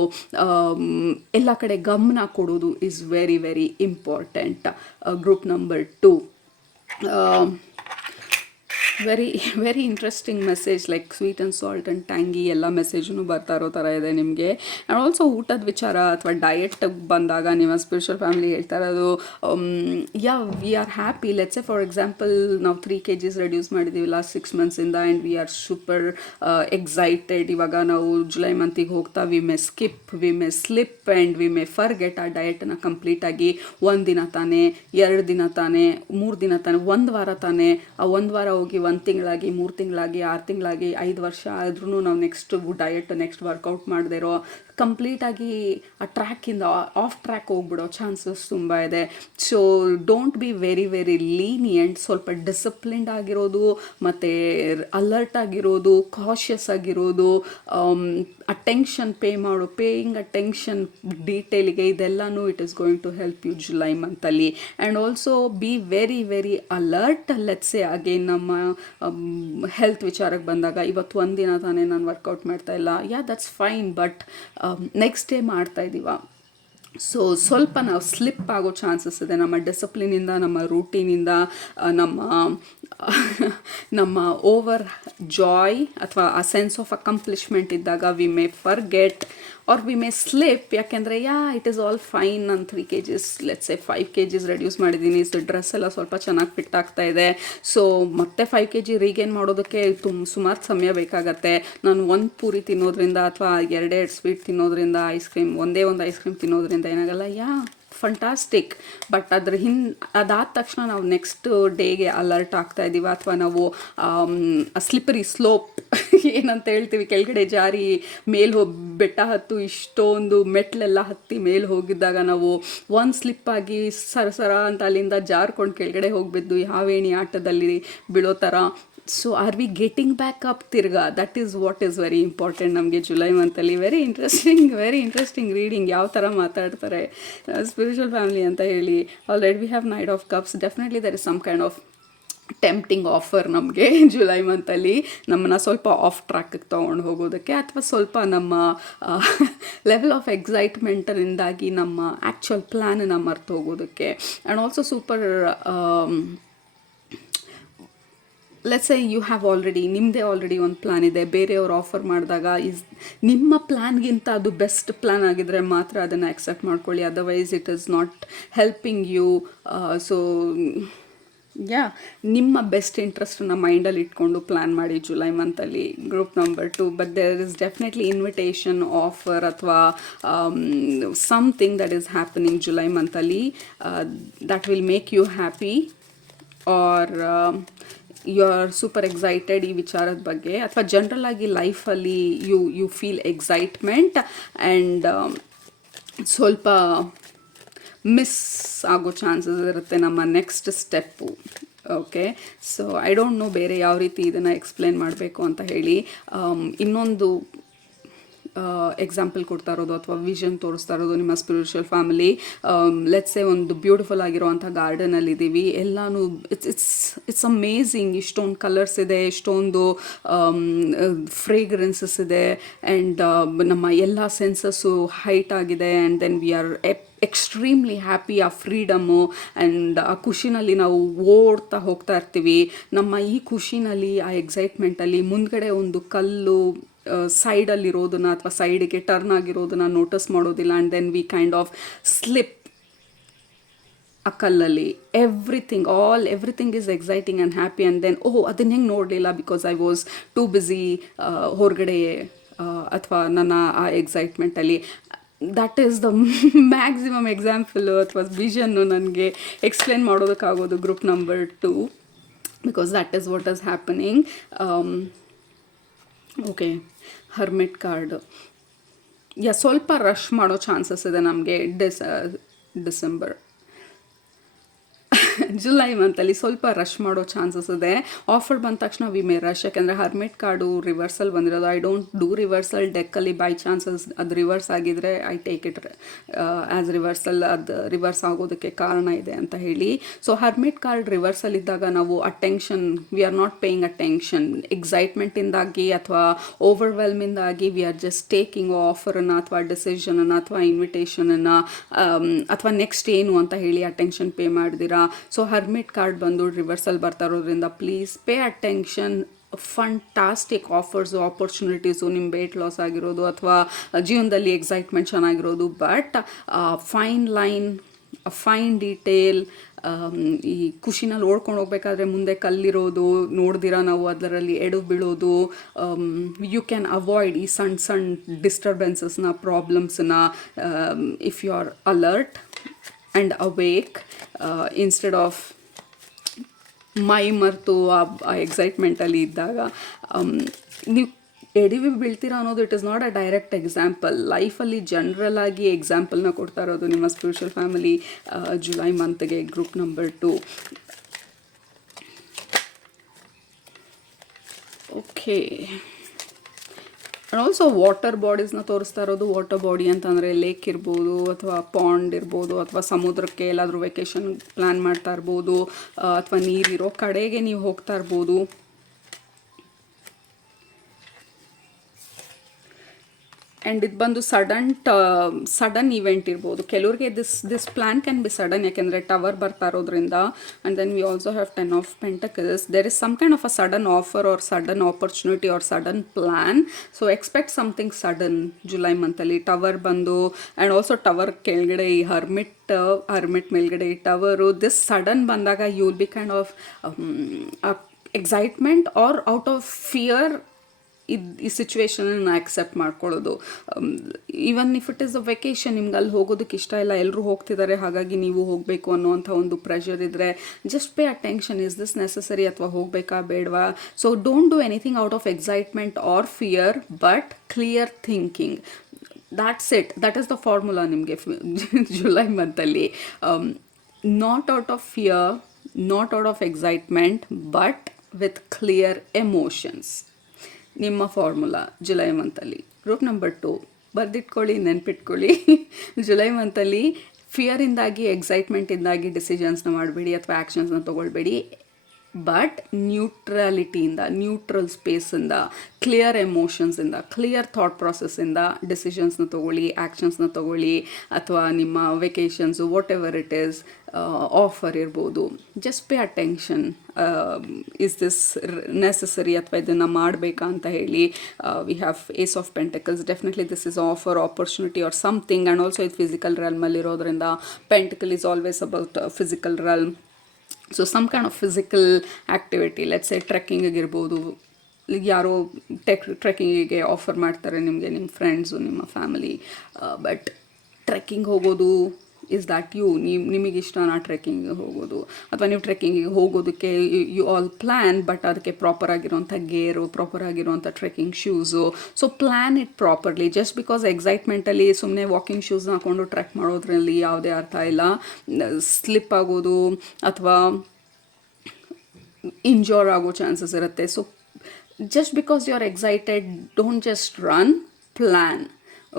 ಎಲ್ಲ ಕಡೆ ಗಮನ ಕೊಡೋದು is very very important. Group number 2, very very interesting message, like sweet and salt and tangy ಎಲ್ಲ ಮೆಸೇಜೂ ಬರ್ತಾ ಇರೋ ಥರ ಇದೆ ನಿಮಗೆ. ಆ್ಯಂಡ್ ಆಲ್ಸೋ ಊಟದ ವಿಚಾರ ಅಥವಾ ಡಯಟ್ ಬಂದಾಗ ನಿಮ್ಮ ಸ್ಪಿರಿಚುವಲ್ ಫ್ಯಾಮಿಲಿ ಹೇಳ್ತಾ ಇರೋದು, we are happy. Let's a for example ನಾವು 3 kgs ರೆಡ್ಯೂಸ್ ಮಾಡಿದ್ದೀವಿ ಲಾಸ್ಟ್ 6 monthಸಿಂದ, and we are super excited. ಇವಾಗ ನಾವು ಜುಲೈ ಮಂತಿಗೆ ಹೋಗ್ತಾ we may skip, we may slip and we may forget ಆ ಡಯಟನ್ನು ಕಂಪ್ಲೀಟಾಗಿ. 1 ದಿನ ತಾನೇ, 2 ದಿನ ತಾನೇ, 3 ದಿನ ತಾನೇ, 1 ವಾರ ತಾನೇ. ಆ 1 ವಾರ ಹೋಗಿ 1 ತಿಂಗಳಾಗಿ, 3 ತಿಂಗಳಾಗಿ, 6 ತಿಂಗಳಾಗಿ, 5 ವರ್ಷ ಆದ್ರೂ ನಾವು ನೆಕ್ಸ್ಟ್ ಡಯಟ್, ನೆಕ್ಸ್ಟ್ ವರ್ಕೌಟ್ ಮಾಡದೇ ಇರೋ, ಕಂಪ್ಲೀಟಾಗಿ ಆ ಟ್ರ್ಯಾಕಿಂದ ಆಫ್ ಟ್ರ್ಯಾಕ್ ಹೋಗ್ಬಿಡೋ ಚಾನ್ಸಸ್ ತುಂಬ ಇದೆ. So don't be very very lenient. ಸ್ವಲ್ಪ ಡಿಸಿಪ್ಲಿನ್ಡ್ ಆಗಿರೋದು, ಮತ್ತು ಅಲರ್ಟ್ ಆಗಿರೋದು, ಕಾಷಿಯಸ್ ಆಗಿರೋದು, ಅಟೆನ್ಷನ್ ಪೇಯಿಂಗ್ ಅಟೆನ್ಷನ್ ಡೀಟೇಲಿಗೆ, ಇದೆಲ್ಲನೂ it is going to help you July ಮಂತಲ್ಲಿ. And also be very very alert. Let's say again ನಮ್ಮ ಹೆಲ್ತ್ ವಿಚಾರಕ್ಕೆ ಬಂದಾಗ, ಇವತ್ತು 1 ದಿನ ತಾನೇ ನಾನು ವರ್ಕೌಟ್ ಮಾಡ್ತಾ ಇಲ್ಲ, that's fine, but next day ಮಾಡ್ತಾ ಇದ್ದೀವ. ಸೊ ಸ್ವಲ್ಪ ನಾವು ಸ್ಲಿಪ್ ಆಗೋ ಚಾನ್ಸಸ್ ಇದೆ ನಮ್ಮ ಡಿಸಿಪ್ಲಿನಿಂದ, ನಮ್ಮ ರೂಟೀನಿಂದ, ನಮ್ಮ ಓವರ್ ಜಾಯ್ ಅಥವಾ ಆ ಸೆನ್ಸ್ ಆಫ್ ಅಕಂಪ್ಲಿಷ್ಮೆಂಟ್ ಇದ್ದಾಗ we may forget or we may slip. ಯಾಕೆಂದರೆ ಇಟ್ ಈಸ್ ಆಲ್ ಫೈನ್. ನಾನು 3 kgs, let's say 5 kgs reduce ಮಾಡಿದ್ದೀನಿ. ಸೊ ಡ್ರೆಸ್ ಎಲ್ಲ ಸ್ವಲ್ಪ ಚೆನ್ನಾಗಿ ಫಿಟ್ ಆಗ್ತಾ ಇದೆ. ಸೊ ಮತ್ತೆ 5 kg ರೀಗೇನ್ ಮಾಡೋದಕ್ಕೆ ಸುಮಾರು ಸಮಯ ಬೇಕಾಗತ್ತೆ. ನಾನು 1 ಪೂರಿ ತಿನ್ನೋದ್ರಿಂದ ಅಥವಾ 2 ಸ್ವೀಟ್ ತಿನ್ನೋದ್ರಿಂದ, ಒಂದೇ ಒಂದು ಐಸ್ ಕ್ರೀಮ್ ತಿನ್ನೋದ್ರಿಂದ ಏನಾಗಲ್ಲ. ಫಂಟಾಸ್ಟಿಕ್. ಬಟ್ ಅದಾದ ತಕ್ಷಣ ನಾವು ನೆಕ್ಸ್ಟ್ ಡೇಗೆ ಅಲರ್ಟ್ ಆಗ್ತಾ ಇದ್ದೀವಿ, ಅಥವಾ ನಾವು ಸ್ಲಿಪ್ಪರಿ ಸ್ಲೋಪ್ ಏನಂತ ಹೇಳ್ತೀವಿ, ಕೆಳಗಡೆ ಜಾರಿ ಮೇಲೆ ಬೆಟ್ಟ ಹತ್ತು ಇಷ್ಟೊಂದು ಮೆಟ್ಲೆಲ್ಲ ಹತ್ತಿ ಮೇಲೆ ಹೋಗಿದ್ದಾಗ ನಾವು ಒಂದು ಸ್ಲಿಪ್ಪಾಗಿ ಸರಸರ ಅಂತ ಅಲ್ಲಿಂದ ಜಾರ್ಕೊಂಡು ಕೆಳಗಡೆ ಹೋಗಿಬಿದ್ದು ಹಾವೇಣಿ ಆಟದಲ್ಲಿ ಬೀಳೋ ಥರ. So are we getting back up ತಿರ್ಗಾ? That is what is very important ನಮಗೆ ಜುಲೈ ಮಂತಲ್ಲಿ. Very interesting reading. ಯಾವ ಥರ ಮಾತಾಡ್ತಾರೆ ಸ್ಪಿರಿಚುವಲ್ ಫ್ಯಾಮಿಲಿ ಅಂತ ಹೇಳಿ. Already we have knight of cups. Definitely there is some kind of tempting offer ನಮಗೆ July ಮಂತಲ್ಲಿ, ನಮ್ಮನ್ನು ಸ್ವಲ್ಪ ಆಫ್ ಟ್ರ್ಯಾಕಿಗೆ ತೊಗೊಂಡು ಹೋಗೋದಕ್ಕೆ, ಅಥವಾ ಸ್ವಲ್ಪ ನಮ್ಮ ಲೆವೆಲ್ ಆಫ್ ಎಕ್ಸೈಟ್ಮೆಂಟಿಂದಾಗಿ ನಮ್ಮ ಆ್ಯಕ್ಚುಯಲ್ ಪ್ಲ್ಯಾನನ್ನು ಮರ್ತು ಹೋಗೋದಕ್ಕೆ. And also super let's say you have ನಿಮ್ಮದೇ ಆಲ್ರೆಡಿ ಒಂದು ಪ್ಲ್ಯಾನ್ ಇದೆ, ಬೇರೆಯವ್ರು ಆಫರ್ ಮಾಡಿದಾಗ ನಿಮ್ಮ ಪ್ಲ್ಯಾನ್ಗಿಂತ ಅದು ಬೆಸ್ಟ್ ಪ್ಲ್ಯಾನ್ ಆಗಿದ್ರೆ ಮಾತ್ರ ಅದನ್ನು ಆಕ್ಸೆಪ್ಟ್ ಮಾಡ್ಕೊಳ್ಳಿ. Otherwise it is not helping you. So ನಿಮ್ಮ ಬೆಸ್ಟ್ ಇಂಟ್ರೆಸ್ಟನ್ನು ಮೈಂಡಲ್ಲಿ ಇಟ್ಕೊಂಡು ಪ್ಲ್ಯಾನ್ ಮಾಡಿ ಜುಲೈ ಮಂತಲ್ಲಿ. Group number 2, but there is definitely invitation, offer ಅಥವಾ something that is happening July ಮಂತಲ್ಲಿ that will make you happy, or you are super excited ಈ ವಿಚಾರದ ಬಗ್ಗೆ, ಅಥವಾ ಜನರಲ್ ಆಗಿ ಲೈಫಲ್ಲಿ ಯು ಫೀಲ್ ಎಕ್ಸೈಟ್ಮೆಂಟ್ ಆ್ಯಂಡ್ ಸ್ವಲ್ಪ ಮಿಸ್ ಆಗೋ ಚಾನ್ಸಸ್ ಇರುತ್ತೆ ನಮ್ಮ next step. Okay, so I don't no ಬೇರೆ ಯಾವ ರೀತಿ ಇದನ್ನು ಎಕ್ಸ್ಪ್ಲೇನ್ ಮಾಡಬೇಕು ಅಂತ ಹೇಳಿ. ಇನ್ನೊಂದು ಎಕ್ಸಾಂಪಲ್ ಕೊಡ್ತಾ ಇರೋದು ಅಥವಾ ವಿಷನ್ ತೋರಿಸ್ತಾ ಇರೋದು ನಿಮ್ಮ ಸ್ಪಿರಿಚುವಲ್ ಫ್ಯಾಮಿಲಿ. ಲೆಟ್ಸ್ ಸೇ ಒಂದು ಬ್ಯೂಟಿಫುಲ್ ಆಗಿರೋವಂಥ ಗಾರ್ಡನಲ್ಲಿ ಇದ್ದೀವಿ, ಎಲ್ಲನೂ ಇಟ್ಸ್ ಅಮೇಝಿಂಗ್. ಇಷ್ಟೊಂದು ಕಲರ್ಸ್ ಇದೆ, ಇಷ್ಟೊಂದು ಫ್ರೇಗ್ರೆನ್ಸಸ್ ಇದೆ, ಆ್ಯಂಡ್ ನಮ್ಮ ಎಲ್ಲ ಸೆನ್ಸಸ್ಸು ಹೈಟ್ ಆಗಿದೆ. And then we are extremely happy. ಆ ಫ್ರೀಡಮ್ಮು ಆ್ಯಂಡ್ ಆ ಖುಷಿನಲ್ಲಿ ನಾವು ಓಡ್ತಾ ಹೋಗ್ತಾ ಇರ್ತೀವಿ. ನಮ್ಮ ಈ ಖುಷಿನಲ್ಲಿ, ಆ ಎಕ್ಸೈಟ್ಮೆಂಟಲ್ಲಿ ಮುಂದ್ಗಡೆ ಒಂದು ಕಲ್ಲು ಸೈಡಲ್ಲಿರೋದನ್ನ ಅಥವಾ ಸೈಡಿಗೆ ಟರ್ನ್ ಆಗಿರೋದನ್ನ ನೋಟಿಸ್ ಮಾಡೋದಿಲ್ಲ. And then we kind of slip ಆ ಕಲ್ಲಲ್ಲಿ. Everything is exciting and happy. And then ಅದನ್ನ ಹೆಂಗೆ ನೋಡಲಿಲ್ಲ, because I was too busy ಹೊರಗಡೆ ಅಥವಾ ನನ್ನ ಆ ಎಕ್ಸೈಟ್ಮೆಂಟಲ್ಲಿ. That is the maximum example ಅಥವಾ ವಿಷನ್ನು ನನಗೆ ಎಕ್ಸ್ಪ್ಲೇನ್ ಮಾಡೋದಕ್ಕಾಗೋದು group number 2, because that is what is happening. Okay, hermit card ಸ್ವಲ್ಪ ರಶ್ ಮಾಡೋ ಚಾನ್ಸಸ್ ಇದೆ ನಮಗೆ ಡಿಸೆಂಬರ್ ಜುಲೈ ಮಂತಲ್ಲಿ ಸ್ವಲ್ಪ ರಶ್ ಮಾಡೋ ಚಾನ್ಸಸ್ ಇದೆ. ಆಫರ್ ಬಂದ ತಕ್ಷಣ ವಿ ಮೇ ರಶ್, ಯಾಕೆಂದರೆ ಹರ್ಮಿಟ್ ಕಾರ್ಡು ರಿವರ್ಸಲ್ ಬಂದಿರೋದು. ಐ ಡೋಂಟ್ ಡೂ ರಿವರ್ಸಲ್ ಡೆಕ್ಕಲ್ಲಿ. ಬೈ ಚಾನ್ಸಸ್ ಅದು ರಿವರ್ಸ್ ಆಗಿದ್ರೆ I take it as reversal. ಅದು ರಿವರ್ಸ್ ಆಗೋದಕ್ಕೆ ಕಾರಣ ಇದೆ ಅಂತ ಹೇಳಿ. ಸೊ ಹರ್ಮಿಟ್ ಕಾರ್ಡ್ ರಿವರ್ಸಲ್ ಇದ್ದಾಗ ನಾವು attention, we are not paying attention. ಎಕ್ಸೈಟ್ಮೆಂಟಿಂದಾಗಿ ಅಥವಾ ಓವರ್ವೆಲ್ಮಿಂದಾಗಿ ವಿ ಆರ್ ಜಸ್ಟ್ ಟೇಕಿಂಗ್ ಆಫರನ್ನು ಅಥವಾ ಡಿಸಿಷನನ್ನು ಅಥವಾ ಇನ್ವಿಟೇಷನನ್ನು ಅಥವಾ ನೆಕ್ಸ್ಟ್ ಏನು ಅಂತ ಹೇಳಿ ಅಟೆನ್ಷನ್ ಪೇ ಮಾಡಿದಿರಾ. ಸೊ ಹರ್ಮಿಟ್ ಕಾರ್ಡ್ ಬಂದು ರಿವರ್ಸಲ್ ಬರ್ತಾ ಇರೋದ್ರಿಂದ please pay attention. Fantastic offers, opportunities, ನಿಮ್ಮ ವೇಟ್ ಲಾಸ್ ಆಗಿರೋದು ಅಥವಾ ಜೀವನದಲ್ಲಿ ಎಕ್ಸೈಟ್ಮೆಂಟ್ ಚೆನ್ನಾಗಿರೋದು. But fine line, fine detail, ಈ ಖುಷಿನಲ್ಲಿ ಓಡ್ಕೊಂಡು ಹೋಗ್ಬೇಕಾದ್ರೆ ಮುಂದೆ ಕಲ್ಲಿರೋದು ನೋಡ್ದಿರಾ ನಾವು ಅದರಲ್ಲಿ ಎಡು ಬೀಳೋದು. ಯು ಕ್ಯಾನ್ ಅವಾಯ್ಡ್ ಈ ಸಣ್ಣ ಸಣ್ಣ ಡಿಸ್ಟರ್ಬೆನ್ಸಸ್ನ, ಪ್ರಾಬ್ಲಮ್ಸನ್ನ if you are alert and awake instead of ಮೈ ಮರೆತು ಆ ಎಕ್ಸೈಟ್ಮೆಂಟಲ್ಲಿ ಇದ್ದಾಗ ನೀವು ಎಡಿವಿ ಬೀಳ್ತೀರಾ ಅನ್ನೋದು it is not a direct example. ಲೈಫಲ್ಲಿ ಜನರಲ್ ಆಗಿ ಎಕ್ಸಾಂಪಲ್ನ ಕೊಡ್ತಾ ಇರೋದು ನಿಮ್ಮ ಸ್ಪಿರಿಚುವಲ್ ಫ್ಯಾಮಿಲಿ ಜುಲೈ ಮಂತ್ಗೆ group number 2. Okay, and also water ಬಾಡೀಸ್ನ ತೋರಿಸ್ತಾ ಇರೋದು. ವಾಟರ್ ಬಾಡಿ ಅಂತಂದರೆ ಲೇಕ್ ಇರ್ಬೋದು ಅಥವಾ ಪಾಂಡ್ ಇರ್ಬೋದು ಅಥವಾ ಸಮುದ್ರಕ್ಕೆ ಎಲ್ಲಾದರೂ ವೆಕೇಷನ್ ಪ್ಲ್ಯಾನ್ ಮಾಡ್ತಾ ಇರ್ಬೋದು ಅಥವಾ ನೀರಿರೋ ಕಡೆಗೆ ನೀವು ಹೋಗ್ತಾ ಇರ್ಬೋದು. ಆ್ಯಂಡ್ ಇದು ಬಂದು ಸಡನ್ ಇವೆಂಟ್ ಇರ್ಬೋದು. ಕೆಲವ್ರಿಗೆ this plan can be sudden, ಯಾಕೆಂದರೆ ಟವರ್ ಬರ್ತಾ ಇರೋದ್ರಿಂದ. And then we also have 10 of Pentacles. There is some kind of a sudden offer or sudden opportunity or sudden plan. So expect something sudden July ಮಂತಲ್ಲಿ. Tower ಬಂದು and also tower ಕೆಳಗಡೆ ಈ hermit ಮೇಲ್ಗಡೆ ಈ tower. This sudden ಬಂದಾಗ you will be kind of excitement or out of fear ಈ ಸಿಚುವೇಶನನ್ನು accept ಮಾಡ್ಕೊಳ್ಳೋದು. Even if it is a vacation, ನಿಮ್ಗೆ ಅಲ್ಲಿ ಹೋಗೋದಕ್ಕೆ ಇಷ್ಟ ಇಲ್ಲ, ಎಲ್ಲರೂ ಹೋಗ್ತಿದ್ದಾರೆ ಹಾಗಾಗಿ ನೀವು ಹೋಗಬೇಕು ಅನ್ನೋವಂಥ ಒಂದು ಪ್ರೆಷರ್ ಇದ್ದರೆ just pay attention. Is this necessary ಅಥವಾ ಹೋಗಬೇಕಾ ಬೇಡವಾ? So don't do anything out of excitement or fear, but clear thinking. That's it. That is the formula ನಿಮಗೆ ಜುಲೈ ಮಂತಲ್ಲಿ. Not out of fear, not out of excitement, but with clear emotions. ನಿಮ್ಮ formula July ಮಂತಲ್ಲಿ group number 2 ಬರೆದಿಟ್ಕೊಳ್ಳಿ, ನೆನ್ಪಿಟ್ಕೊಳ್ಳಿ. July ಮಂತಲ್ಲಿ ಫಿಯರಿಂದಾಗಿ, ಎಕ್ಸೈಟ್ಮೆಂಟಿಂದಾಗಿ ಡಿಸಿಷನ್ಸ್ನ ಮಾಡಬೇಡಿ ಅಥವಾ ಆ್ಯಕ್ಷನ್ಸ್ನ ತೊಗೊಳ್ಬೇಡಿ. ಬಟ್ ನ್ಯೂಟ್ರಾಲಿಟಿಯಿಂದ, ನ್ಯೂಟ್ರಲ್ ಸ್ಪೇಸಿಂದ, ಕ್ಲಿಯರ್ ಎಮೋಷನ್ಸಿಂದ, ಕ್ಲಿಯರ್ ಥಾಟ್ ಪ್ರಾಸೆಸ್ಸಿಂದ ಡಿಸಿಷನ್ಸ್ನ ತೊಗೊಳ್ಳಿ, ಆ್ಯಕ್ಷನ್ಸ್ನ ತೊಗೊಳ್ಳಿ. ಅಥವಾ ನಿಮ್ಮ vacations, whatever it is, offer ಇರ್ಬೋದು, just pay attention. Is this necessary ಅಥವಾ ಇದನ್ನು ಮಾಡಬೇಕಾ ಅಂತ ಹೇಳಿ. We have ace of pentacles. Definitely this is offer, opportunity or something. And also ಇದು ಫಿಸಿಕಲ್ ರೆಲ್ಮಲ್ಲಿರೋದ್ರಿಂದ pentacle is always about physical realm. So some kind of physical activity, let's say ಟ್ರೆಕ್ಕಿಂಗಿಗಿರ್ಬೋದು. ಯಾರೋ ಟ್ರೆಕ್ಕಿಂಗಿಗೆ ಆಫರ್ ಮಾಡ್ತಾರೆ ನಿಮಗೆ, ನಿಮ್ಮ ಫ್ರೆಂಡ್ಸು, ನಿಮ್ಮ family. But trekking ಹೋಗೋದು, ಇಸ್ ದ್ಯಾಟ್ ನಿಮಗಿಷ್ಟನಾ ಟ್ರೆಕ್ಕಿಂಗಿಗೆ ಹೋಗೋದು? ಅಥವಾ ನೀವು ಟ್ರೆಕ್ಕಿಂಗಿಗೆ ಹೋಗೋದಕ್ಕೆ ಯು ಆಲ್ ಪ್ಲ್ಯಾನ್, ಬಟ್ ಅದಕ್ಕೆ ಪ್ರಾಪರ್ ಆಗಿರೋಂಥ ಗೇರು, ಪ್ರಾಪರ್ ಆಗಿರೋಂಥ trekking shoes. So plan it properly. Just because ಎಕ್ಸೈಟ್ಮೆಂಟಲ್ಲಿ ಸುಮ್ಮನೆ ವಾಕಿಂಗ್ ಶೂಸ್ನ ಹಾಕ್ಕೊಂಡು ಟ್ರೆಕ್ ಮಾಡೋದ್ರಲ್ಲಿ ಯಾವುದೇ ಅರ್ಥ ಇಲ್ಲ. ಸ್ಲಿಪ್ ಆಗೋದು ಅಥವಾ ಇಂಜೋರ್ ಆಗೋ ಚಾನ್ಸಸ್ ಇರುತ್ತೆ. So just because you are excited, don't just run, plan.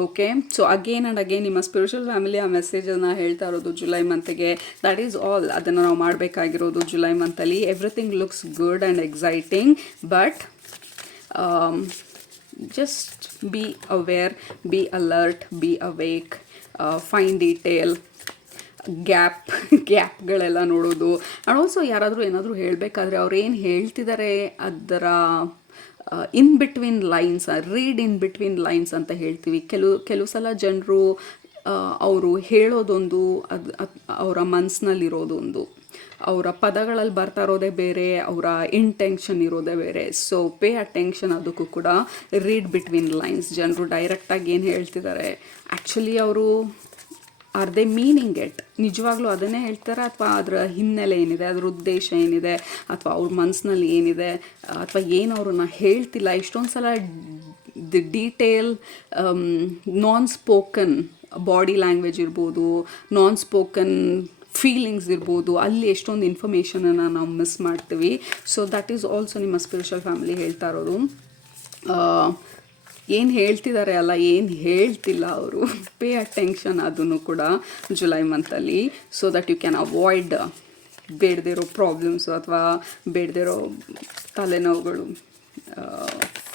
Okay, so again and again ನಿಮ್ಮ ಸ್ಪಿರಿಚುವಲ್ ಫ್ಯಾಮಿಲಿ ಆ ಮೆಸೇಜನ್ನು ಹೇಳ್ತಾ ಇರೋದು ಜುಲೈ ಮಂತ್ಗೆ. That is all. ಅದನ್ನು ನಾವು ಮಾಡಬೇಕಾಗಿರೋದು ಜುಲೈ ಮಂತಲ್ಲಿ. Everything looks good and exciting, but just be aware, be alert, be awake, fine detail, ಗ್ಯಾಪ್ಗಳೆಲ್ಲ ನೋಡೋದು. ಆ್ಯಂಡ್ ಆಲ್ಸೋ ಯಾರಾದರೂ ಏನಾದರೂ ಹೇಳಬೇಕಾದ್ರೆ ಅವ್ರು ಏನು ಹೇಳ್ತಿದ್ದಾರೆ ಅದರ in between lines, read in between lines ಅಂತ ಹೇಳ್ತೀವಿ. ಕೆಲವು ಸಲ ಜನರು ಅವರು ಹೇಳೋದೊಂದು, ಅವರ ಮನಸ್ಸಿನಲ್ಲಿರೋದೊಂದು, ಅವರ ಪದಗಳಲ್ಲಿ ಬರ್ತಾ ಇರೋದೇ ಬೇರೆ, ಅವರ ಇಂಟೆನ್ಷನ್ ಇರೋದೇ ಬೇರೆ. ಸೊ ಪೇ ಅಟೆನ್ಷನ್ ಅದಕ್ಕೂ ಕೂಡ. Read between lines. ಜನರು ಡೈರೆಕ್ಟಾಗಿ ಏನು ಹೇಳ್ತಿದ್ದಾರೆ, ಆ್ಯಕ್ಚುಲಿ ಅವರು ಆರ್ ದೇ ಮೀನಿಂಗ್ ಇಟ್? ನಿಜವಾಗ್ಲೂ ಅದನ್ನೇ ಹೇಳ್ತಾರೆ ಅಥವಾ ಅದರ ಹಿನ್ನೆಲೆ ಏನಿದೆ, ಅದರ ಉದ್ದೇಶ ಏನಿದೆ, ಅಥವಾ ಅವ್ರ ಮನಸ್ಸಿನಲ್ಲಿ ಏನಿದೆ, ಅಥವಾ ಏನು ಅವ್ರನ್ನ ಹೇಳ್ತಿಲ್ಲ. ಇಷ್ಟೊಂದು ಸಲ the detail non spoken body language ಇರ್ಬೋದು, ನಾನ್ ಸ್ಪೋಕನ್ ಫೀಲಿಂಗ್ಸ್ ಇರ್ಬೋದು, ಅಲ್ಲಿ ಎಷ್ಟೊಂದು ಇನ್ಫಾರ್ಮೇಷನನ್ನು ನಾವು ಮಿಸ್ ಮಾಡ್ತೀವಿ. ಸೊ ದಟ್ ಈಸ್ ಆಲ್ಸೋ ನಿಮ್ಮ ಸ್ಪಿರಿಚುವಲ್ ಫ್ಯಾಮಿಲಿ ಹೇಳ್ತಾ ಇರೋದು. ಏನು ಹೇಳ್ತಿದ್ದಾರೆ ಅಲ್ಲ, ಏನು ಹೇಳ್ತಿಲ್ಲ ಅವರು, ಪೇ ಅಟೆನ್ಷನ್ ಅದನ್ನು ಕೂಡ ಜುಲೈ ಮಂತಲ್ಲಿ, so that you can avoid ಬೇಡದಿರೋ ಪ್ರಾಬ್ಲಮ್ಸು ಅಥವಾ ಬೇಡದಿರೋ ತಲೆನೋವುಗಳು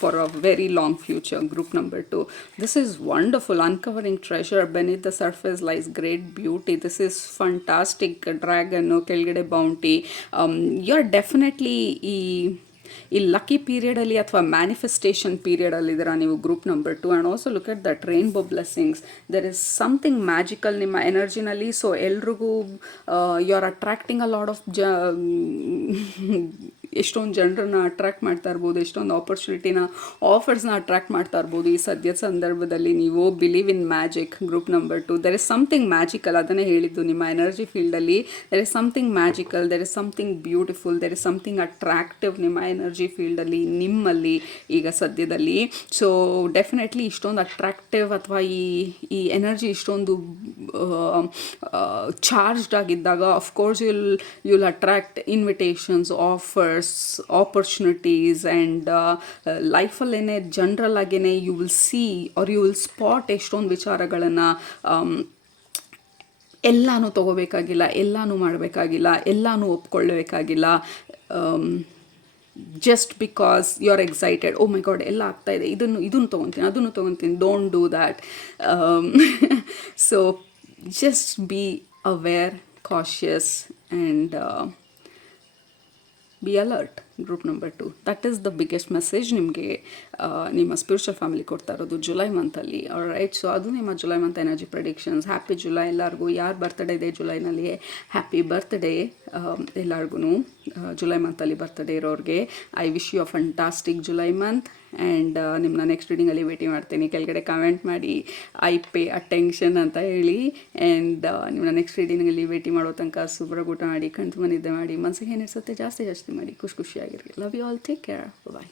for a very long future. Group number 2, this is wonderful. Uncovering treasure beneath the surface lies great beauty. This is fantastic. Dragon, ಕೆಳಗಡೆ bounty. You're definitely ಈ lucky ಪೀರಿಯಡಲ್ಲಿ ಅಥವಾ manifestation ಪೀರಿಯಡಲ್ಲಿದ್ದೀರಾ ನೀವು group number 2. And also look at that rainbow blessings. There is something magical ನಿಮ್ಮ ಎನರ್ಜಿನಲ್ಲಿ. So ಎಲ್ರಿಗೂ you are attracting a lot of ಎಷ್ಟೊಂದು ಜನರನ್ನ ಅಟ್ರ್ಯಾಕ್ಟ್ ಮಾಡ್ತಾ ಇರ್ಬೋದು, ಎಷ್ಟೊಂದು ಆಫರ್ಸ್ನ ಅಟ್ರ್ಯಾಕ್ಟ್ ಮಾಡ್ತಾ ಇರ್ಬೋದು ಈ ಸದ್ಯದ ಸಂದರ್ಭದಲ್ಲಿ. ನೀವು believe in magic. Group number 2, there is something magical. ಅದನ್ನೇ ಹೇಳಿದ್ದು, ನಿಮ್ಮ ಎನರ್ಜಿ ಫೀಲ್ಡಲ್ಲಿ there is something magical, there is something beautiful, there is something attractive ನಿಮ್ಮ ಎನರ್ಜಿ ಫೀಲ್ಡಲ್ಲಿ, ನಿಮ್ಮಲ್ಲಿ ಈಗ ಸದ್ಯದಲ್ಲಿ. ಸೊ ಡೆಫಿನೆಟ್ಲಿ ಇಷ್ಟೊಂದು ಅಟ್ರಾಕ್ಟಿವ್ ಅಥವಾ ಈ ಎನರ್ಜಿ ಇಷ್ಟೊಂದು ಚಾರ್ಜ್ಡ್ ಆಗಿದ್ದಾಗ of course you'll attract invitations, offers, opportunities. And ಲೈಫಲ್ಲೇನೆ ಜನರಲ್ ಆಗೇನೆ you will see or you will spot ಎಷ್ಟೊಂದು ವಿಚಾರಗಳನ್ನು. ಎಲ್ಲನೂ ತೊಗೋಬೇಕಾಗಿಲ್ಲ, ಎಲ್ಲನೂ ಮಾಡಬೇಕಾಗಿಲ್ಲ, ಎಲ್ಲನೂ ಒಪ್ಕೊಳ್ಳಬೇಕಾಗಿಲ್ಲ. Just because you are excited, oh my god ಎಲ್ಲ ಆಗ್ತಾಯಿದೆ, ಇದನ್ನು ತೊಗೊತೀನಿ, ಅದನ್ನು ತೊಗೊತೀನಿ. Don't do that. So just be aware, cautious and be alert. Group number 2, that is the biggest message ನಿಮಗೆ ನಿಮ್ಮ ಸ್ಪಿರಿಚುವಲ್ ಫ್ಯಾಮಿಲಿ ಕೊಡ್ತಾ ಇರೋದು ಜುಲೈ ಮಂತಲ್ಲಿ. ರೈಟ್, ಸೊ ಅದು ನಿಮ್ಮ July month energy predictions. Happy July ಎಲ್ಲರಿಗೂ. ಯಾರು ಬರ್ತ್ಡೇ ಇದೆ ಜುಲೈನಲ್ಲಿ, ಹ್ಯಾಪಿ ಬರ್ತ್ಡೇ ಎಲ್ಲರಿಗೂ. ಜುಲೈ ಮಂತಲ್ಲಿ ಬರ್ತ್ಡೇ ಇರೋರಿಗೆ I wish you a fantastic July month. And ನಿಮ್ಮನ್ನ ನೆಕ್ಸ್ಟ್ ರೀಡಿಂಗಲ್ಲಿ ಭೇಟಿ ಮಾಡ್ತೀನಿ. ಕೆಳಗಡೆ ಕಮೆಂಟ್ ಮಾಡಿ ಐ ಪೇ ಅಟೆನ್ಷನ್ ಅಂತ ಹೇಳಿ. ಆ್ಯಂಡ್ ನಿಮ್ಮನ್ನ ನೆಕ್ಸ್ಟ್ ರೀಡಿಂಗಲ್ಲಿ ಭೇಟಿ ಮಾಡೋ ತನಕ ಸೂಪರಾಗಿ ಊಟ ಮಾಡಿ, ಕಣ್ತು ನಿದ್ದೆ ಮಾಡಿ, ಮನಸ್ಸಿಗೆ ಏನಿಸುತ್ತೆ ಜಾಸ್ತಿ ಮಾಡಿ, ಖುಷಿಯಾಗಿರಿ. Love you all, take care, bye.